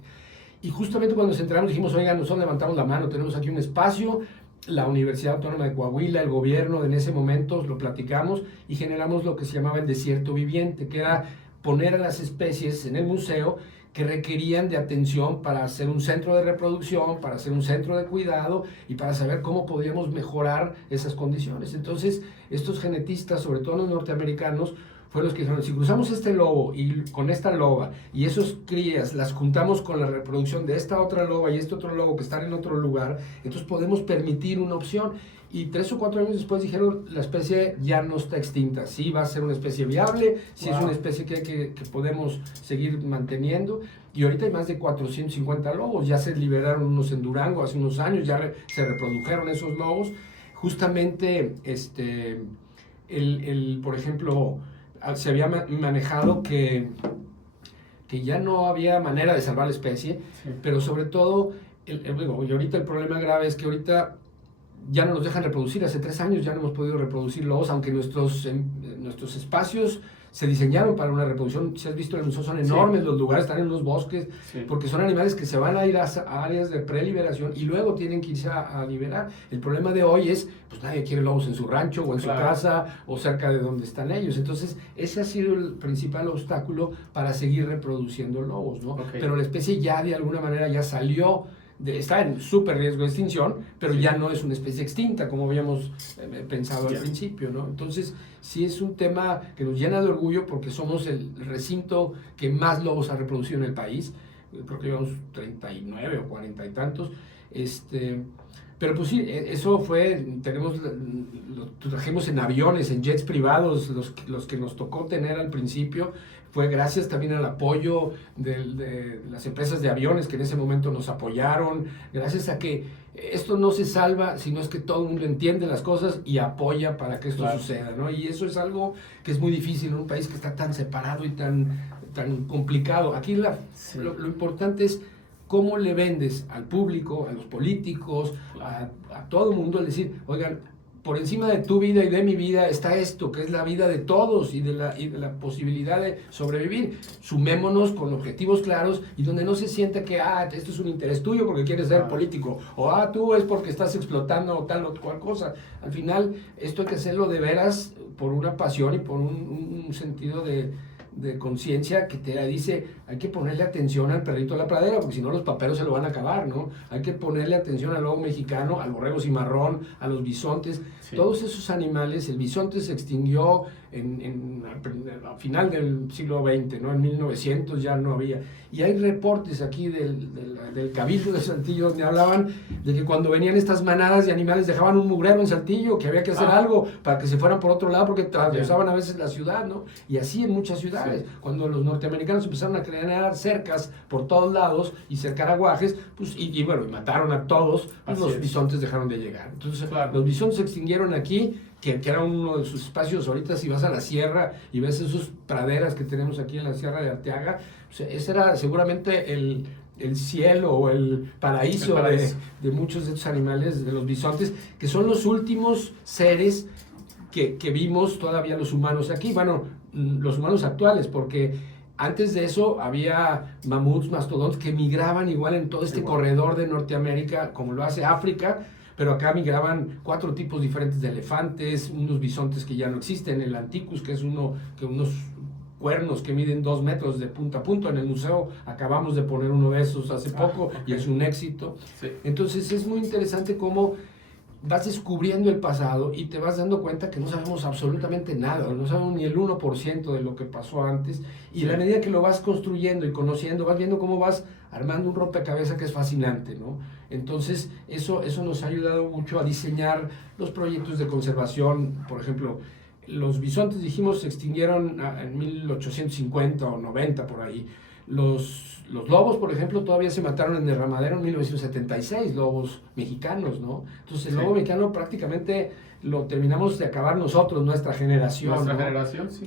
Y justamente cuando nos enteramos dijimos, oigan, nosotros levantamos la mano, tenemos aquí un espacio, la Universidad Autónoma de Coahuila, el gobierno en ese momento lo platicamos y generamos lo que se llamaba el desierto viviente, que era poner a las especies en el museo que requerían de atención para hacer un centro de reproducción, para hacer un centro de cuidado y para saber cómo podíamos mejorar esas condiciones. Entonces, estos genetistas, sobre todo los norteamericanos, fueron los que dijeron, si cruzamos este lobo y con esta loba y esos crías las juntamos con la reproducción de esta otra loba y este otro lobo que están en otro lugar, entonces podemos permitir una opción. Y 3 o 4 años después dijeron, la especie ya no está extinta, sí va a ser una especie viable, sí es una especie que podemos seguir manteniendo. Y ahorita hay más de 450 lobos, ya se liberaron unos en Durango hace unos años, ya se reprodujeron esos lobos. justamente, por ejemplo, se había manejado que ya no había manera de salvar la especie, sí. Pero sobre todo, y ahorita el problema grave es que ahorita ya no nos dejan reproducir. Hace 3 años ya no hemos podido reproducir lobos, aunque nuestros espacios se diseñaron para una reproducción. Si has visto el museo, son enormes, sí. Los lugares están en los bosques, sí. Porque son animales que se van a ir a áreas de preliberación y luego tienen que irse a liberar. El problema de hoy es, pues nadie quiere lobos en su rancho o en su casa o cerca de donde están ellos. Entonces, ese ha sido el principal obstáculo para seguir reproduciendo lobos, ¿no? Okay. Pero la especie ya de alguna manera ya salió, está en súper riesgo de extinción, pero sí. Ya no es una especie extinta como habíamos pensado al principio, ¿no? Entonces, sí es un tema que nos llena de orgullo porque somos el recinto que más lobos ha reproducido en el país. Creo que llevamos 39 o 40 y tantos. Pero pues sí, eso fue, lo trajimos en aviones, en jets privados, los que nos tocó tener al principio. Fue gracias también al apoyo de las empresas de aviones que en ese momento nos apoyaron, gracias a que esto no se salva, sino es que todo el mundo entiende las cosas y apoya para que esto suceda, ¿no? Y eso es algo que es muy difícil en un país que está tan separado y tan complicado. Aquí lo importante es cómo le vendes al público, a los políticos, a todo el mundo, es decir, oigan, por encima de tu vida y de mi vida está esto, que es la vida de todos y de la posibilidad de sobrevivir. Sumémonos con objetivos claros y donde no se sienta que, esto es un interés tuyo porque quieres ser político, o tú es porque estás explotando o tal o cual cosa. Al final, esto hay que hacerlo de veras por una pasión y por un sentido de conciencia que te dice, hay que ponerle atención al perrito de la pradera, porque si no los paperos se lo van a acabar, ¿no? Hay que ponerle atención al lobo mexicano, al borrego cimarrón, a los bisontes, sí. Todos esos animales. El bisonte se extinguió a final del siglo XX, ¿no? En 1900 ya no había. Y hay reportes aquí del Cabildo de Saltillo donde hablaban de que cuando venían estas manadas de animales dejaban un mugrero en Saltillo, que había que hacer algo para que se fueran por otro lado porque atravesaban a veces la ciudad, ¿no? Y así en muchas ciudades. Sí. Cuando los norteamericanos empezaron a crear cercas por todos lados y cercar aguajes, pues, y mataron a todos, pues los bisontes dejaron de llegar. Entonces, los bisontes se extinguieron aquí, que era uno de sus espacios. Ahorita si vas a la sierra y ves esas praderas que tenemos aquí en la Sierra de Arteaga, pues, ese era seguramente el cielo o el paraíso, de muchos de estos animales, de los bisontes, que son los últimos seres que vimos todavía los humanos aquí, los humanos actuales, porque antes de eso había mamuts, mastodontes que migraban igual en todo este corredor de Norteamérica, como lo hace África, pero acá migraban 4 tipos diferentes de elefantes, unos bisontes que ya no existen, el Anticus, que es unos cuernos que miden 2 metros de punta a punta. En el museo acabamos de poner uno de esos hace poco, y es un éxito. Sí. Entonces es muy interesante cómo vas descubriendo el pasado y te vas dando cuenta que no sabemos absolutamente nada, no sabemos ni el 1% de lo que pasó antes, y a la medida que lo vas construyendo y conociendo, vas viendo cómo vas armando un rompecabezas que es fascinante, ¿no? Entonces eso nos ha ayudado mucho a diseñar los proyectos de conservación. Por ejemplo, los bisontes, dijimos, se extinguieron en 1850 o 90 por ahí. Los lobos, por ejemplo, todavía se mataron en Derramadero en 1976, lobos mexicanos, ¿no? Entonces el lobo mexicano prácticamente lo terminamos de acabar nosotros, nuestra generación. Nuestra ¿no? generación, sí.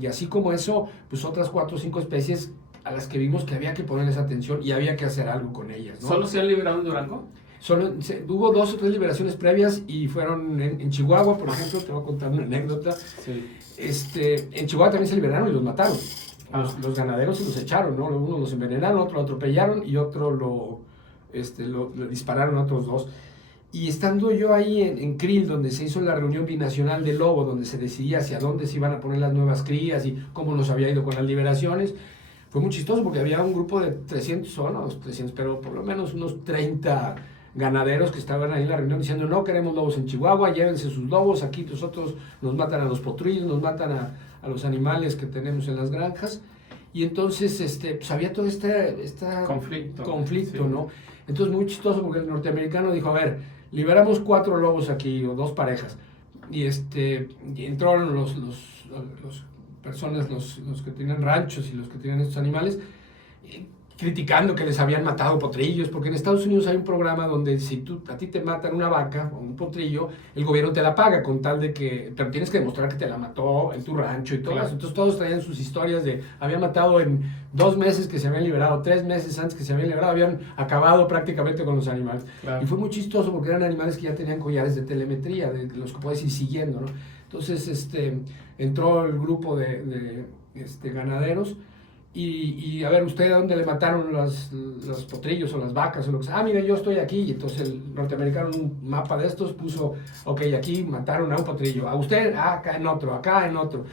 Y así como eso, pues otras 4 o 5 especies a las que vimos que había que ponerles atención y había que hacer algo con ellas, ¿no? ¿Solo se han liberado en Durango? Hubo 2 o 3 liberaciones previas y fueron en Chihuahua, por ejemplo. Te voy a contar una anécdota. Sí. En Chihuahua también se liberaron y los mataron. Los ganaderos se los echaron, ¿no? Uno los envenenaron, otro lo atropellaron y otro lo dispararon a otros 2. Y estando yo ahí en Krill, donde se hizo la reunión binacional del lobo, donde se decidía hacia dónde se iban a poner las nuevas crías y cómo nos había ido con las liberaciones, fue muy chistoso porque había un grupo de 300, pero por lo menos unos 30 ganaderos que estaban ahí en la reunión diciendo: no queremos lobos en Chihuahua, llévense sus lobos, aquí nosotros nos matan a los potrillos, nos matan a los animales que tenemos en las granjas. Y entonces pues había todo este conflicto, sí. ¿No? Entonces muy chistoso porque el norteamericano dijo: a ver, liberamos 4 lobos aquí, o 2 parejas, y entraron los personas, los que tienen ranchos y los que tienen estos animales. criticando que les habían matado potrillos, porque en Estados Unidos hay un programa donde si a ti te matan una vaca o un potrillo, el gobierno te la paga con tal de que, pero tienes que demostrar que te la mató en tu rancho y todo eso. Entonces todos traían sus historias de, habían matado en 2 meses que se habían liberado, 3 meses antes que se habían liberado, habían acabado prácticamente con los animales. Claro. Y fue muy chistoso porque eran animales que ya tenían collares de telemetría, de los que puedes ir siguiendo, ¿no? Entonces entró el grupo de ganaderos. Y a ver, ¿usted a dónde le mataron los potrillos o las vacas o lo que sea? Ah, mire, yo estoy aquí. Y entonces el norteamericano en un mapa de estos puso, ok, aquí mataron a un potrillo. A usted, acá en otro, acá en otro.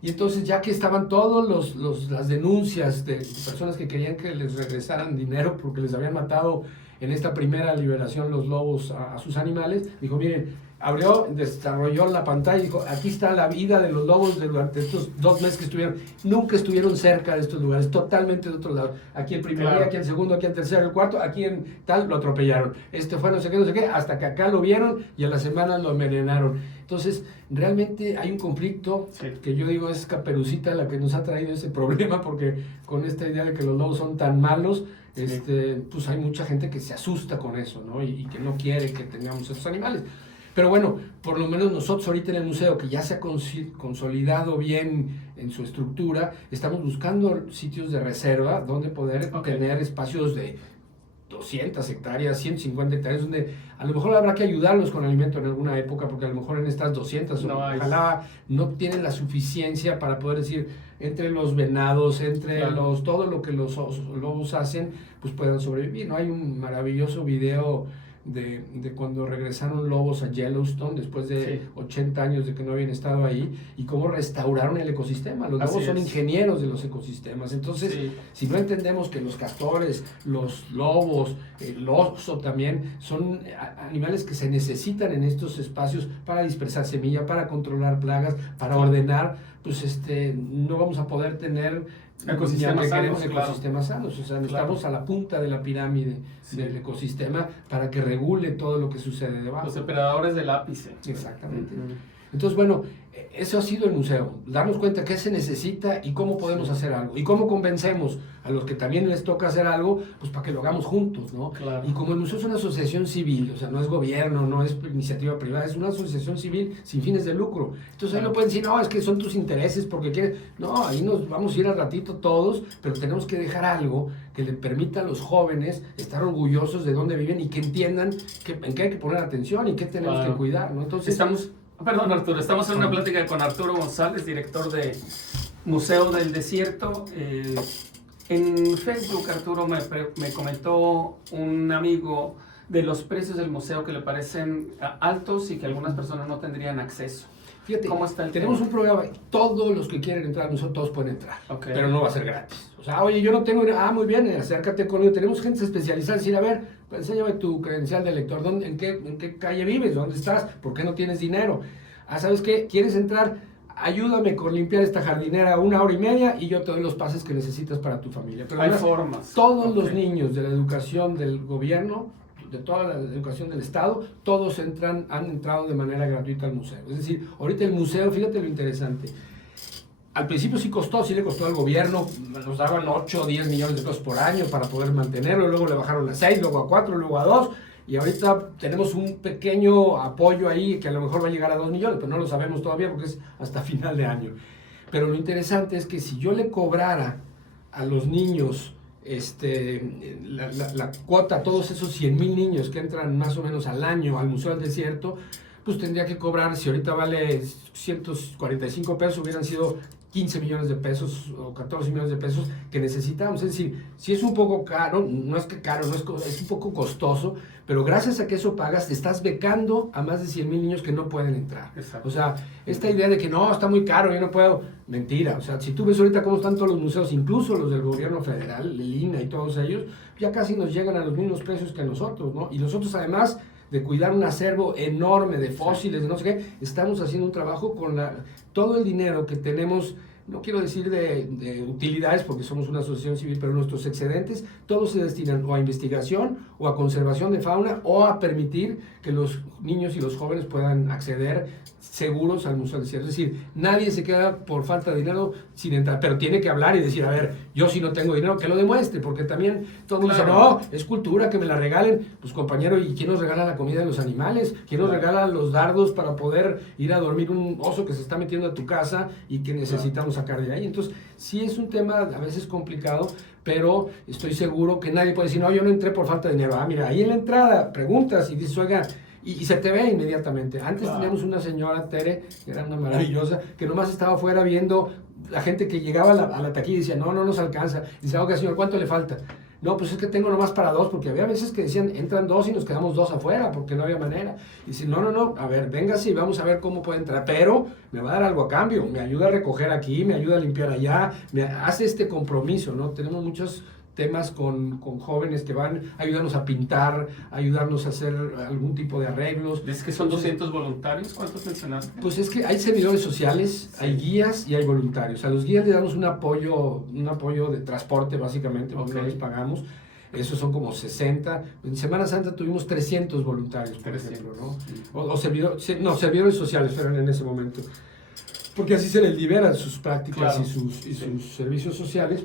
Y entonces ya que estaban todas las denuncias de personas que querían que les regresaran dinero porque les habían matado en esta primera liberación los lobos a sus animales, dijo, miren, abrió, desarrolló la pantalla y dijo, aquí está la vida de los lobos durante estos 2 meses que estuvieron. Nunca estuvieron cerca de estos lugares, totalmente de otro lado. Aquí el primer día, aquí el segundo, aquí el tercero, el cuarto, aquí en tal, lo atropellaron. Fue no sé qué, hasta que acá lo vieron y a la semana lo envenenaron. Entonces, realmente hay un conflicto que yo digo es Caperucita la que nos ha traído ese problema, porque con esta idea de que los lobos son tan malos, pues hay mucha gente que se asusta con eso, ¿no? Y que no quiere que tengamos esos animales. Pero bueno, por lo menos nosotros ahorita en el museo, que ya se ha consolidado bien en su estructura, estamos buscando sitios de reserva donde poder tener espacios de 200 hectáreas, 150 hectáreas, donde a lo mejor habrá que ayudarlos con alimento en alguna época, porque a lo mejor en estas 200 ojalá no tienen la suficiencia para poder decir, entre los venados, todo lo que los lobos hacen, pues puedan sobrevivir, ¿no? Hay un maravilloso video de cuando regresaron lobos a Yellowstone después de 80 años de que no habían estado ahí y cómo restauraron el ecosistema. Los lobos son ingenieros de los ecosistemas. Entonces, si no entendemos que los castores, los lobos, el oso también son animales que se necesitan en estos espacios para dispersar semilla, para controlar plagas, para ordenar, pues no vamos a poder tener ecosistemas sanos. O sea, estamos a la punta de la pirámide del ecosistema para que regule todo lo que sucede debajo. Los depredadores del ápice. Exactamente. Entonces, bueno, eso ha sido el museo, darnos cuenta qué se necesita y cómo podemos hacer algo, y cómo convencemos a los que también les toca hacer algo, pues para que lo hagamos juntos, ¿no? Claro. Y como el museo es una asociación civil, o sea, no es gobierno, no es iniciativa privada, es una asociación civil sin fines de lucro. Entonces ahí no pueden decir, no, es que son tus intereses porque quieres. No, ahí nos vamos a ir al ratito todos, pero tenemos que dejar algo que le permita a los jóvenes estar orgullosos de dónde viven y que entiendan en qué hay que poner atención y qué tenemos que cuidar, ¿no? Entonces Perdón, Arturo, estamos en una plática con Arturo González, director de Museo del Desierto. En Facebook, Arturo me comentó un amigo de los precios del museo que le parecen altos y que algunas personas no tendrían acceso. Fíjate, ¿cómo está tenemos un programa, todos los que quieren entrar al museo, todos pueden entrar, pero no va a ser gratis. O sea, oye, yo no tengo, muy bien, acércate conmigo. Tenemos gente especializada, decir, a ver, pues, enséñame tu credencial de lector, en qué calle vives, dónde estás, por qué no tienes dinero. ¿Sabes qué? ¿Quieres entrar? Ayúdame con limpiar esta jardinera 1 hora y media y yo te doy los pases que necesitas para tu familia. Pero hay formas. Todos los niños de la educación del gobierno, de toda la educación del Estado, todos han entrado de manera gratuita al museo. Es decir, ahorita el museo, fíjate lo interesante, al principio sí le costó al gobierno, nos daban 8 o 10 millones de pesos por año para poder mantenerlo, luego le bajaron a 6, luego a 4, luego a 2, y ahorita tenemos un pequeño apoyo ahí que a lo mejor va a llegar a 2 millones, pero no lo sabemos todavía porque es hasta final de año. Pero lo interesante es que si yo le cobrara a los niños la cuota a todos esos 100,000 niños que entran más o menos al año al Museo del Desierto, pues tendría que cobrar, si ahorita vale 145 pesos, hubieran sido 15 millones de pesos o 14 millones de pesos que necesitamos. Es decir, si es un poco caro, no es que caro, es un poco costoso, pero gracias a que eso pagas, te estás becando a más de 100,000 niños que no pueden entrar. Exacto. O sea, esta idea de que no, está muy caro, yo no puedo, mentira. O sea, si tú ves ahorita cómo están todos los museos, incluso los del gobierno federal, el INAH y todos ellos, ya casi nos llegan a los mismos precios que a nosotros, ¿no? Y nosotros además de cuidar un acervo enorme de fósiles, de no sé qué, estamos haciendo un trabajo con todo el dinero que tenemos no quiero decir de utilidades porque somos una asociación civil, pero nuestros excedentes todos se destinan o a investigación o a conservación de fauna o a permitir que los niños y los jóvenes puedan acceder seguros al Museo del Desierto. Es decir, nadie se queda por falta de dinero sin entrar, pero tiene que hablar y decir, a ver, yo si no tengo dinero, que lo demuestre, porque también todo el mundo dice, no, es cultura, que me la regalen. Pues compañero, ¿y quién nos regala la comida de los animales? ¿Quién nos regala los dardos para poder ir a dormir un oso que se está metiendo a tu casa y que necesitamos sacar de ahí? Entonces, sí es un tema a veces complicado, pero estoy seguro que nadie puede decir, no, yo no entré por falta de dinero. Ah, mira, ahí en la entrada preguntas y dices, oiga, y se te ve inmediatamente. Antes teníamos una señora, Tere, que era una maravillosa, que nomás estaba afuera viendo la gente que llegaba a la taquilla y decía, no nos alcanza. Y dice, oiga, señor, ¿cuánto le falta? No, pues es que tengo nomás para 2, porque había veces que decían, entran 2 y nos quedamos 2 afuera, porque no había manera. Y dice, no, a ver, véngase y vamos a ver cómo puede entrar, pero me va a dar algo a cambio, me ayuda a recoger aquí, me ayuda a limpiar allá, me hace este compromiso, ¿no? Tenemos muchos temas con jóvenes que van a ayudarnos a pintar, a ayudarnos a hacer algún tipo de arreglos. ¿Dices que son 200 voluntarios? ¿Cuántos mencionaste? Pues es que hay servidores sociales, sí, hay guías y hay voluntarios. A los guías le damos un apoyo de transporte básicamente, porque no les pagamos. Esos son como 60. En Semana Santa tuvimos 300 voluntarios, por ejemplo, ¿no? Servidores sociales fueron en ese momento. Porque así se les liberan sus prácticas, claro, y sus servicios sociales.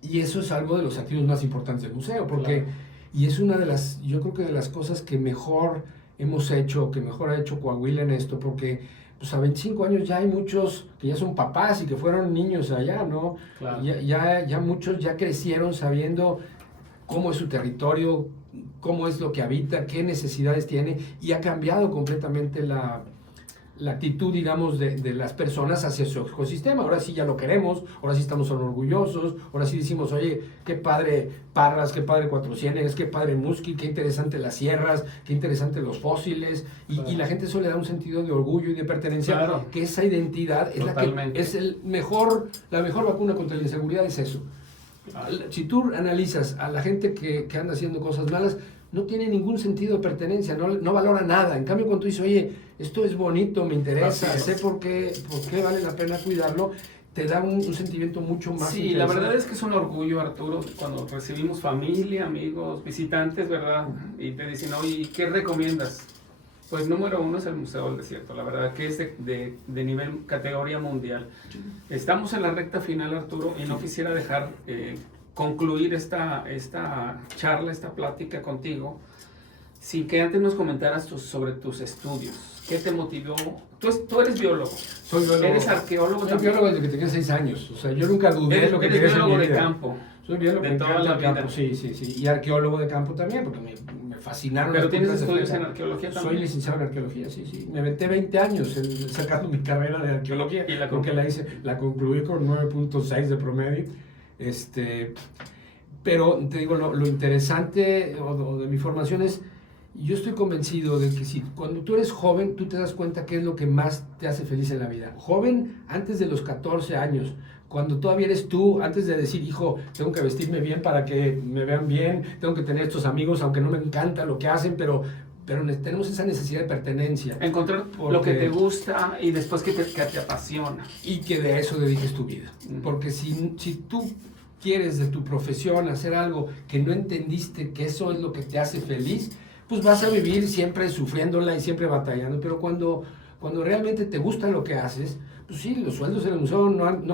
Y eso es algo de los activos más importantes del museo, porque, claro, y es una de las, yo creo que de las cosas que mejor hemos hecho, que mejor ha hecho Coahuila en esto, porque pues a 25 años ya hay muchos que ya son papás y que fueron niños allá, ¿no? Claro. Ya muchos ya crecieron sabiendo cómo es su territorio, cómo es lo que habita, qué necesidades tiene, y ha cambiado completamente la actitud, digamos, de las personas hacia su ecosistema. Ahora sí ya lo queremos, ahora sí estamos orgullosos, ahora sí decimos, oye, qué padre Parras, qué padre Cuatro Ciénegas, qué padre Musquis, qué interesante las sierras, qué interesante los fósiles, y la gente eso le da un sentido de orgullo y de pertenencia, claro, que esa identidad es la que es la mejor vacuna contra la inseguridad, es eso. Si tú analizas a la gente que anda haciendo cosas malas, no tiene ningún sentido de pertenencia, no valora nada. En cambio, cuando tú dices, oye, esto es bonito, me interesa, sé por qué vale la pena cuidarlo, te da un sentimiento mucho más interesante. Sí, la verdad es que es un orgullo, Arturo, cuando recibimos familia, amigos, visitantes, ¿verdad? Y te dicen, oye, ¿qué recomiendas? Pues número 1 es el Museo del Desierto, la verdad que es de nivel, categoría mundial. Estamos en la recta final, Arturo, y no quisiera dejar concluir esta charla, esta plática contigo, sin que antes nos comentaras sobre tus estudios. ¿Qué te motivó? Tú eres biólogo. Soy biólogo. ¿Eres arqueólogo Soy también? biólogo desde que tenía 6 años. O sea, yo nunca dudé de lo que quería hacer en mi vida. Eres biólogo de campo. Soy biólogo de toda la vida. Campo, sí. Y arqueólogo de campo también, porque me fascinaron. ¿Pero tienes estudios en arqueología también? Soy licenciado en arqueología, sí. Me aventé 20 años sacando mi carrera de arqueología. ¿Y la concluí con 9.6 de promedio. Pero te digo, lo interesante de mi formación es, yo estoy convencido de que cuando tú eres joven, tú te das cuenta qué es lo que más te hace feliz en la vida. Joven antes de los 14 años, cuando todavía eres tú, antes de decir, hijo, tengo que vestirme bien para que me vean bien, tengo que tener estos amigos, aunque no me encanta lo que hacen, pero tenemos esa necesidad de pertenencia. Encontrar lo que te gusta y después que te apasiona. Y que de eso dediques tu vida. Porque si tú quieres de tu profesión hacer algo que no entendiste que eso es lo que te hace feliz, pues vas a vivir siempre sufriéndola y siempre batallando. Pero cuando realmente te gusta lo que haces, pues sí, los sueldos en el museo,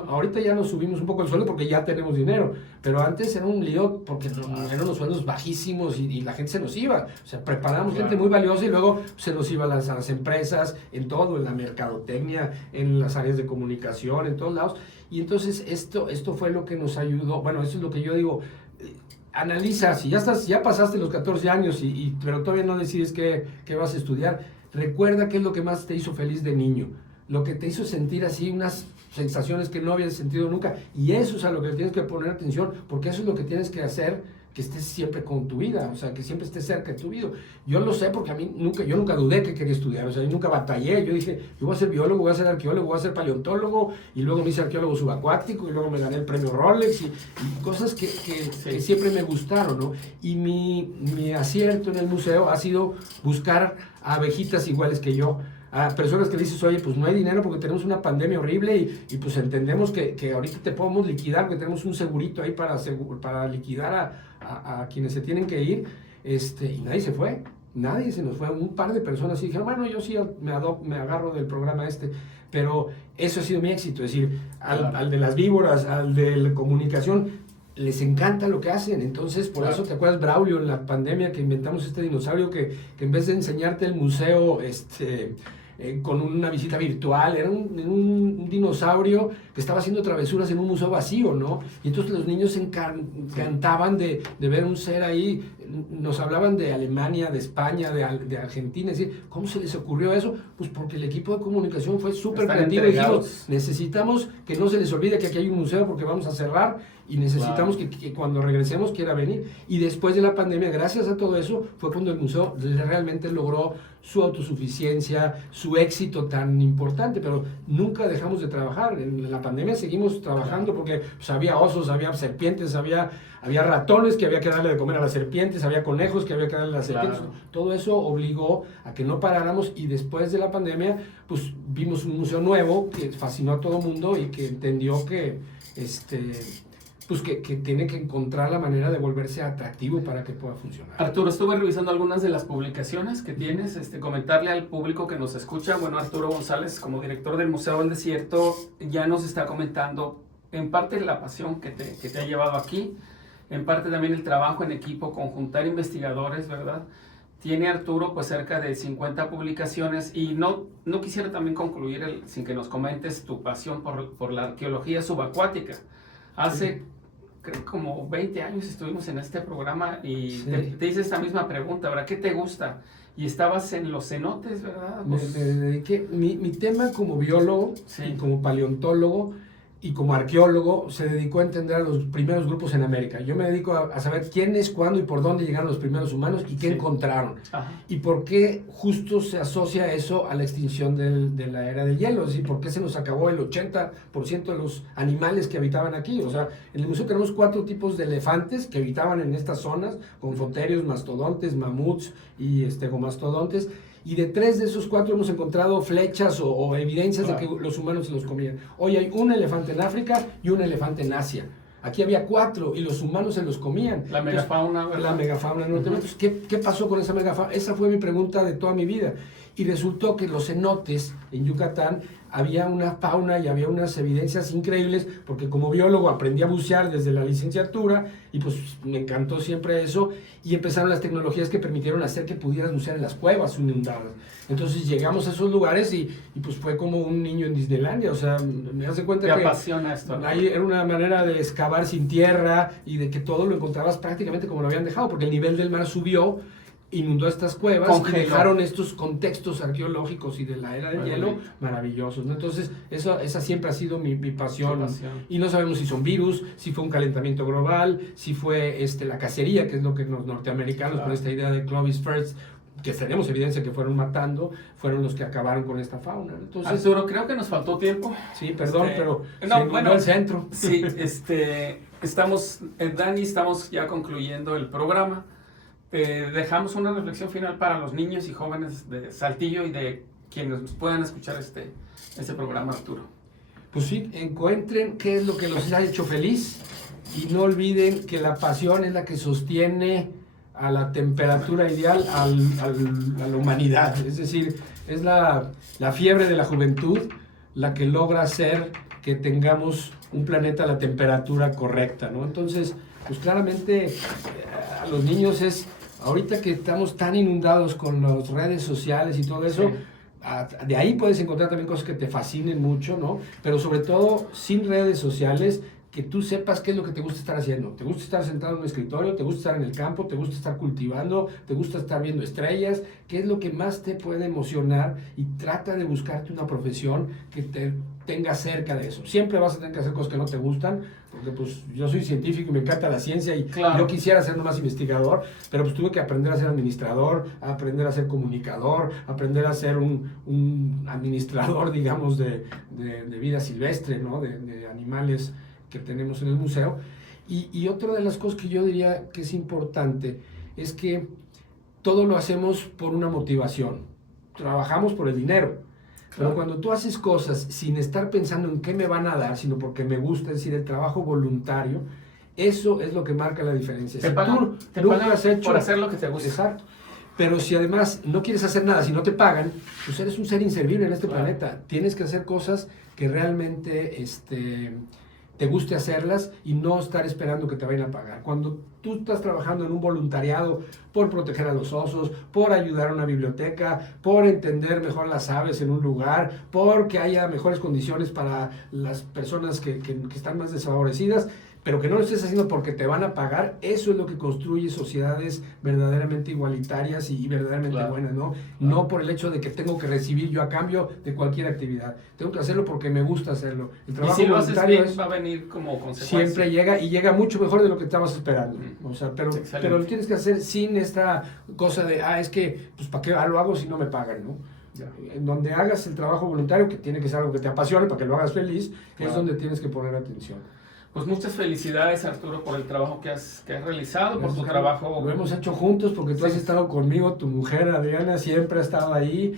ahorita ya nos subimos un poco el sueldo porque ya tenemos dinero, pero antes era un lío porque eran los sueldos bajísimos y la gente se nos iba. O sea, preparamos gente muy valiosa y luego se nos iba a las empresas, en todo, en la mercadotecnia, en las áreas de comunicación, en todos lados. Y entonces esto fue lo que nos ayudó. Bueno, eso es lo que yo digo. Analiza, si ya pasaste los 14 años, pero todavía no decides qué vas a estudiar, recuerda qué es lo que más te hizo feliz de niño, lo que te hizo sentir así unas sensaciones que no habías sentido nunca, y eso es a lo que tienes que poner atención, porque eso es lo que tienes que hacer, que estés siempre con tu vida, o sea, que siempre estés cerca de tu vida. Yo lo sé porque yo nunca dudé que quería estudiar, o sea, yo nunca batallé, yo dije, yo voy a ser biólogo, voy a ser arqueólogo, voy a ser paleontólogo, y luego me hice arqueólogo subacuático, y luego me gané el premio Rolex, y cosas que siempre me gustaron, ¿no? Y mi acierto en el museo ha sido buscar abejitas iguales que yo, a personas que dices, oye, pues no hay dinero porque tenemos una pandemia horrible y pues entendemos que ahorita te podemos liquidar, que tenemos un segurito ahí para liquidar a quienes se tienen que ir, y nadie se fue. Nadie se nos fue. Un par de personas y dijeron, bueno, yo sí me agarro del programa pero eso ha sido mi éxito. Es decir, al de las víboras, al de la comunicación, les encanta lo que hacen. Entonces, por eso, ¿te acuerdas, Braulio, en la pandemia que inventamos este dinosaurio que en vez de enseñarte el museo, con una visita virtual, era un dinosaurio que estaba haciendo travesuras en un museo vacío, ¿no? Y entonces los niños se encantaban de ver un ser ahí. Nos hablaban de Alemania, de España, de Argentina, es decir, ¿cómo se les ocurrió eso? Pues porque el equipo de comunicación fue súper creativo y dijimos, necesitamos que no se les olvide que aquí hay un museo porque vamos a cerrar y necesitamos que cuando regresemos quiera venir. Y después de la pandemia, gracias a todo eso, fue cuando el museo realmente logró su autosuficiencia, su éxito tan importante, pero nunca dejamos de trabajar. En la pandemia seguimos trabajando porque pues, había osos, había serpientes, había ratones que había que darle de comer a las serpientes, había conejos que había que darle a las serpientes. Todo eso obligó a que no paráramos y después de la pandemia, pues vimos un museo nuevo que fascinó a todo el mundo y que entendió que pues que tiene que encontrar la manera de volverse atractivo para que pueda funcionar. Arturo, estuve revisando algunas de las publicaciones que tienes, comentarle al público que nos escucha. Bueno, Arturo González, como director del Museo del Desierto, ya nos está comentando en parte la pasión que te ha llevado aquí, en parte también el trabajo en equipo, conjuntar investigadores, ¿verdad? Tiene Arturo pues cerca de 50 publicaciones y no quisiera también concluir sin que nos comentes tu pasión por la arqueología subacuática. Hace creo como 20 años estuvimos en este programa y te hice esta misma pregunta, ¿verdad? ¿Qué te gusta? Y estabas en los cenotes, ¿verdad? Me dediqué, mi tema como biólogo y como paleontólogo y como arqueólogo se dedicó a entender a los primeros grupos en América. Yo me dedico a saber quiénes, cuándo y por dónde llegaron los primeros humanos y qué encontraron. Ajá. Y por qué justo se asocia eso a la extinción de la era del hielo. Es decir, por qué se nos acabó el 80% de los animales que habitaban aquí. O sea, en el museo tenemos 4 tipos de elefantes que habitaban en estas zonas, con foterios, mastodontes, mamuts y gomastodontes. Y de 3 de esos 4 hemos encontrado flechas o evidencias de que los humanos se los comían. Hoy hay un elefante en África y un elefante en Asia. Aquí había 4 y los humanos se los comían. La megafauna, ¿verdad? La megafauna. Entonces, ¿qué pasó con esa megafauna? Esa fue mi pregunta de toda mi vida. Y resultó que los cenotes en Yucatán había una fauna y había unas evidencias increíbles, porque como biólogo aprendí a bucear desde la licenciatura y pues me encantó siempre eso, y empezaron las tecnologías que permitieron hacer que pudieras bucear en las cuevas inundadas. Entonces llegamos a esos lugares y pues fue como un niño en Disneylandia. O sea, me das cuenta que me apasiona esto, ¿no? Ahí era una manera de excavar sin tierra y de que todo lo encontrabas prácticamente como lo habían dejado, porque el nivel del mar subió, inundó estas cuevas y dejaron estos contextos arqueológicos y de la era del hielo maravillosos, ¿no? Entonces, esa siempre ha sido mi pasión. Y no sabemos si son virus, si fue un calentamiento global, si fue la cacería, que es lo que los norteamericanos con esta idea de Clovis First, que tenemos evidencia que fueron matando, fueron los que acabaron con esta fauna. Entonces, Arturo, creo que nos faltó tiempo. Sí, perdón, pero no, bueno, el centro. Sí, estamos, Dani, estamos ya concluyendo el programa. Dejamos una reflexión final para los niños y jóvenes de Saltillo y de quienes puedan escuchar este programa, Arturo. Pues sí, encuentren qué es lo que los ha hecho feliz y no olviden que la pasión es la que sostiene a la temperatura ideal a la humanidad. Es decir, es la fiebre de la juventud la que logra hacer que tengamos un planeta a la temperatura correcta, ¿no? Entonces, pues claramente a los niños ahorita que estamos tan inundados con las redes sociales y todo eso, de ahí puedes encontrar también cosas que te fascinen mucho, ¿no? Pero sobre todo, sin redes sociales, que tú sepas qué es lo que te gusta estar haciendo. ¿Te gusta estar sentado en un escritorio? ¿Te gusta estar en el campo? ¿Te gusta estar cultivando? ¿Te gusta estar viendo estrellas? ¿Qué es lo que más te puede emocionar? Y trata de buscarte una profesión que te tenga cerca de eso. Siempre vas a tener que hacer cosas que no te gustan, porque pues yo soy científico y me encanta la ciencia y yo quisiera ser nomás investigador, pero pues tuve que aprender a ser administrador, aprender a ser comunicador, aprender a ser un administrador, digamos, de vida silvestre, ¿no? De animales que tenemos en el museo. Y otra de las cosas que yo diría que es importante es que todo lo hacemos por una motivación. trabajamos por el dinero. Pero Claro. cuando tú haces cosas sin estar pensando en qué me van a dar, sino porque me gusta, es decir, el trabajo voluntario, eso es lo que marca la diferencia. Te Si pagan, tú te nunca pagan has hecho... por hacer lo que te gusta. Exacto. Pero si además no quieres hacer nada, si no te pagan, pues eres un ser inservible en este Claro. planeta. Tienes que hacer cosas que realmente te guste hacerlas y no estar esperando que te vayan a pagar. Cuando tú estás trabajando en un voluntariado por proteger a los osos, por ayudar a una biblioteca, por entender mejor las aves en un lugar, porque haya mejores condiciones para las personas que están más desfavorecidas, pero que no lo estés haciendo porque te van a pagar, eso es lo que construye sociedades verdaderamente igualitarias y verdaderamente Claro. buenas, ¿no? Claro. No por el hecho de que tengo que recibir yo a cambio de cualquier actividad. Tengo que hacerlo porque me gusta hacerlo. El Y trabajo si lo haces voluntario bien, va a venir como consecuencia. siempre llega y llega mucho mejor de lo que estabas esperando. Mm. O sea, pero Excelente. lo tienes que hacer sin esta cosa de, es que, pues, ¿para qué lo hago si no me pagan, no? Ya. En donde hagas el trabajo voluntario, que tiene que ser algo que te apasione para que lo hagas feliz, Claro. es donde tienes que poner atención. Pues muchas felicidades, Arturo, por el trabajo que has realizado, por tu Gracias, trabajo. Lo hemos hecho juntos porque tú Sí. has estado conmigo, tu mujer Adriana siempre ha estado ahí,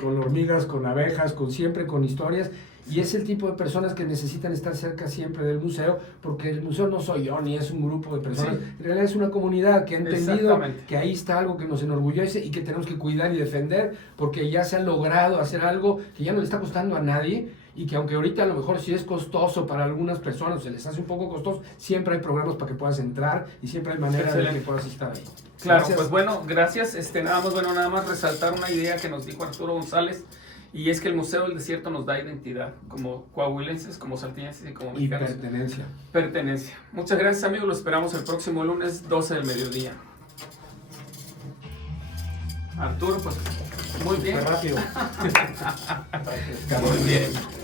con hormigas, con abejas, siempre con historias. Y es el tipo de personas que necesitan estar cerca siempre del museo, porque el museo no soy yo, ni es un grupo de personas. Sí. En realidad es una comunidad que ha entendido Exactamente. que ahí está algo que nos enorgullece y que tenemos que cuidar y defender, porque ya se ha logrado hacer algo que ya no le está costando a nadie, y que aunque ahorita a lo mejor sí es costoso para algunas personas, se les hace un poco costoso, siempre hay programas para que puedas entrar y siempre hay manera de Excelente. que puedas estar ahí. Claro, Gracias. pues bueno, gracias. Nada más resaltar una idea que nos dijo Arturo González, y es que el Museo del Desierto nos da identidad, como coahuilenses, como saltillenses y como Y mexicanos. pertenencia. Pertenencia. Muchas gracias, amigos. Los esperamos el próximo lunes, 12 del mediodía. Arturo, pues muy bien. Fue rápido. Muy bien.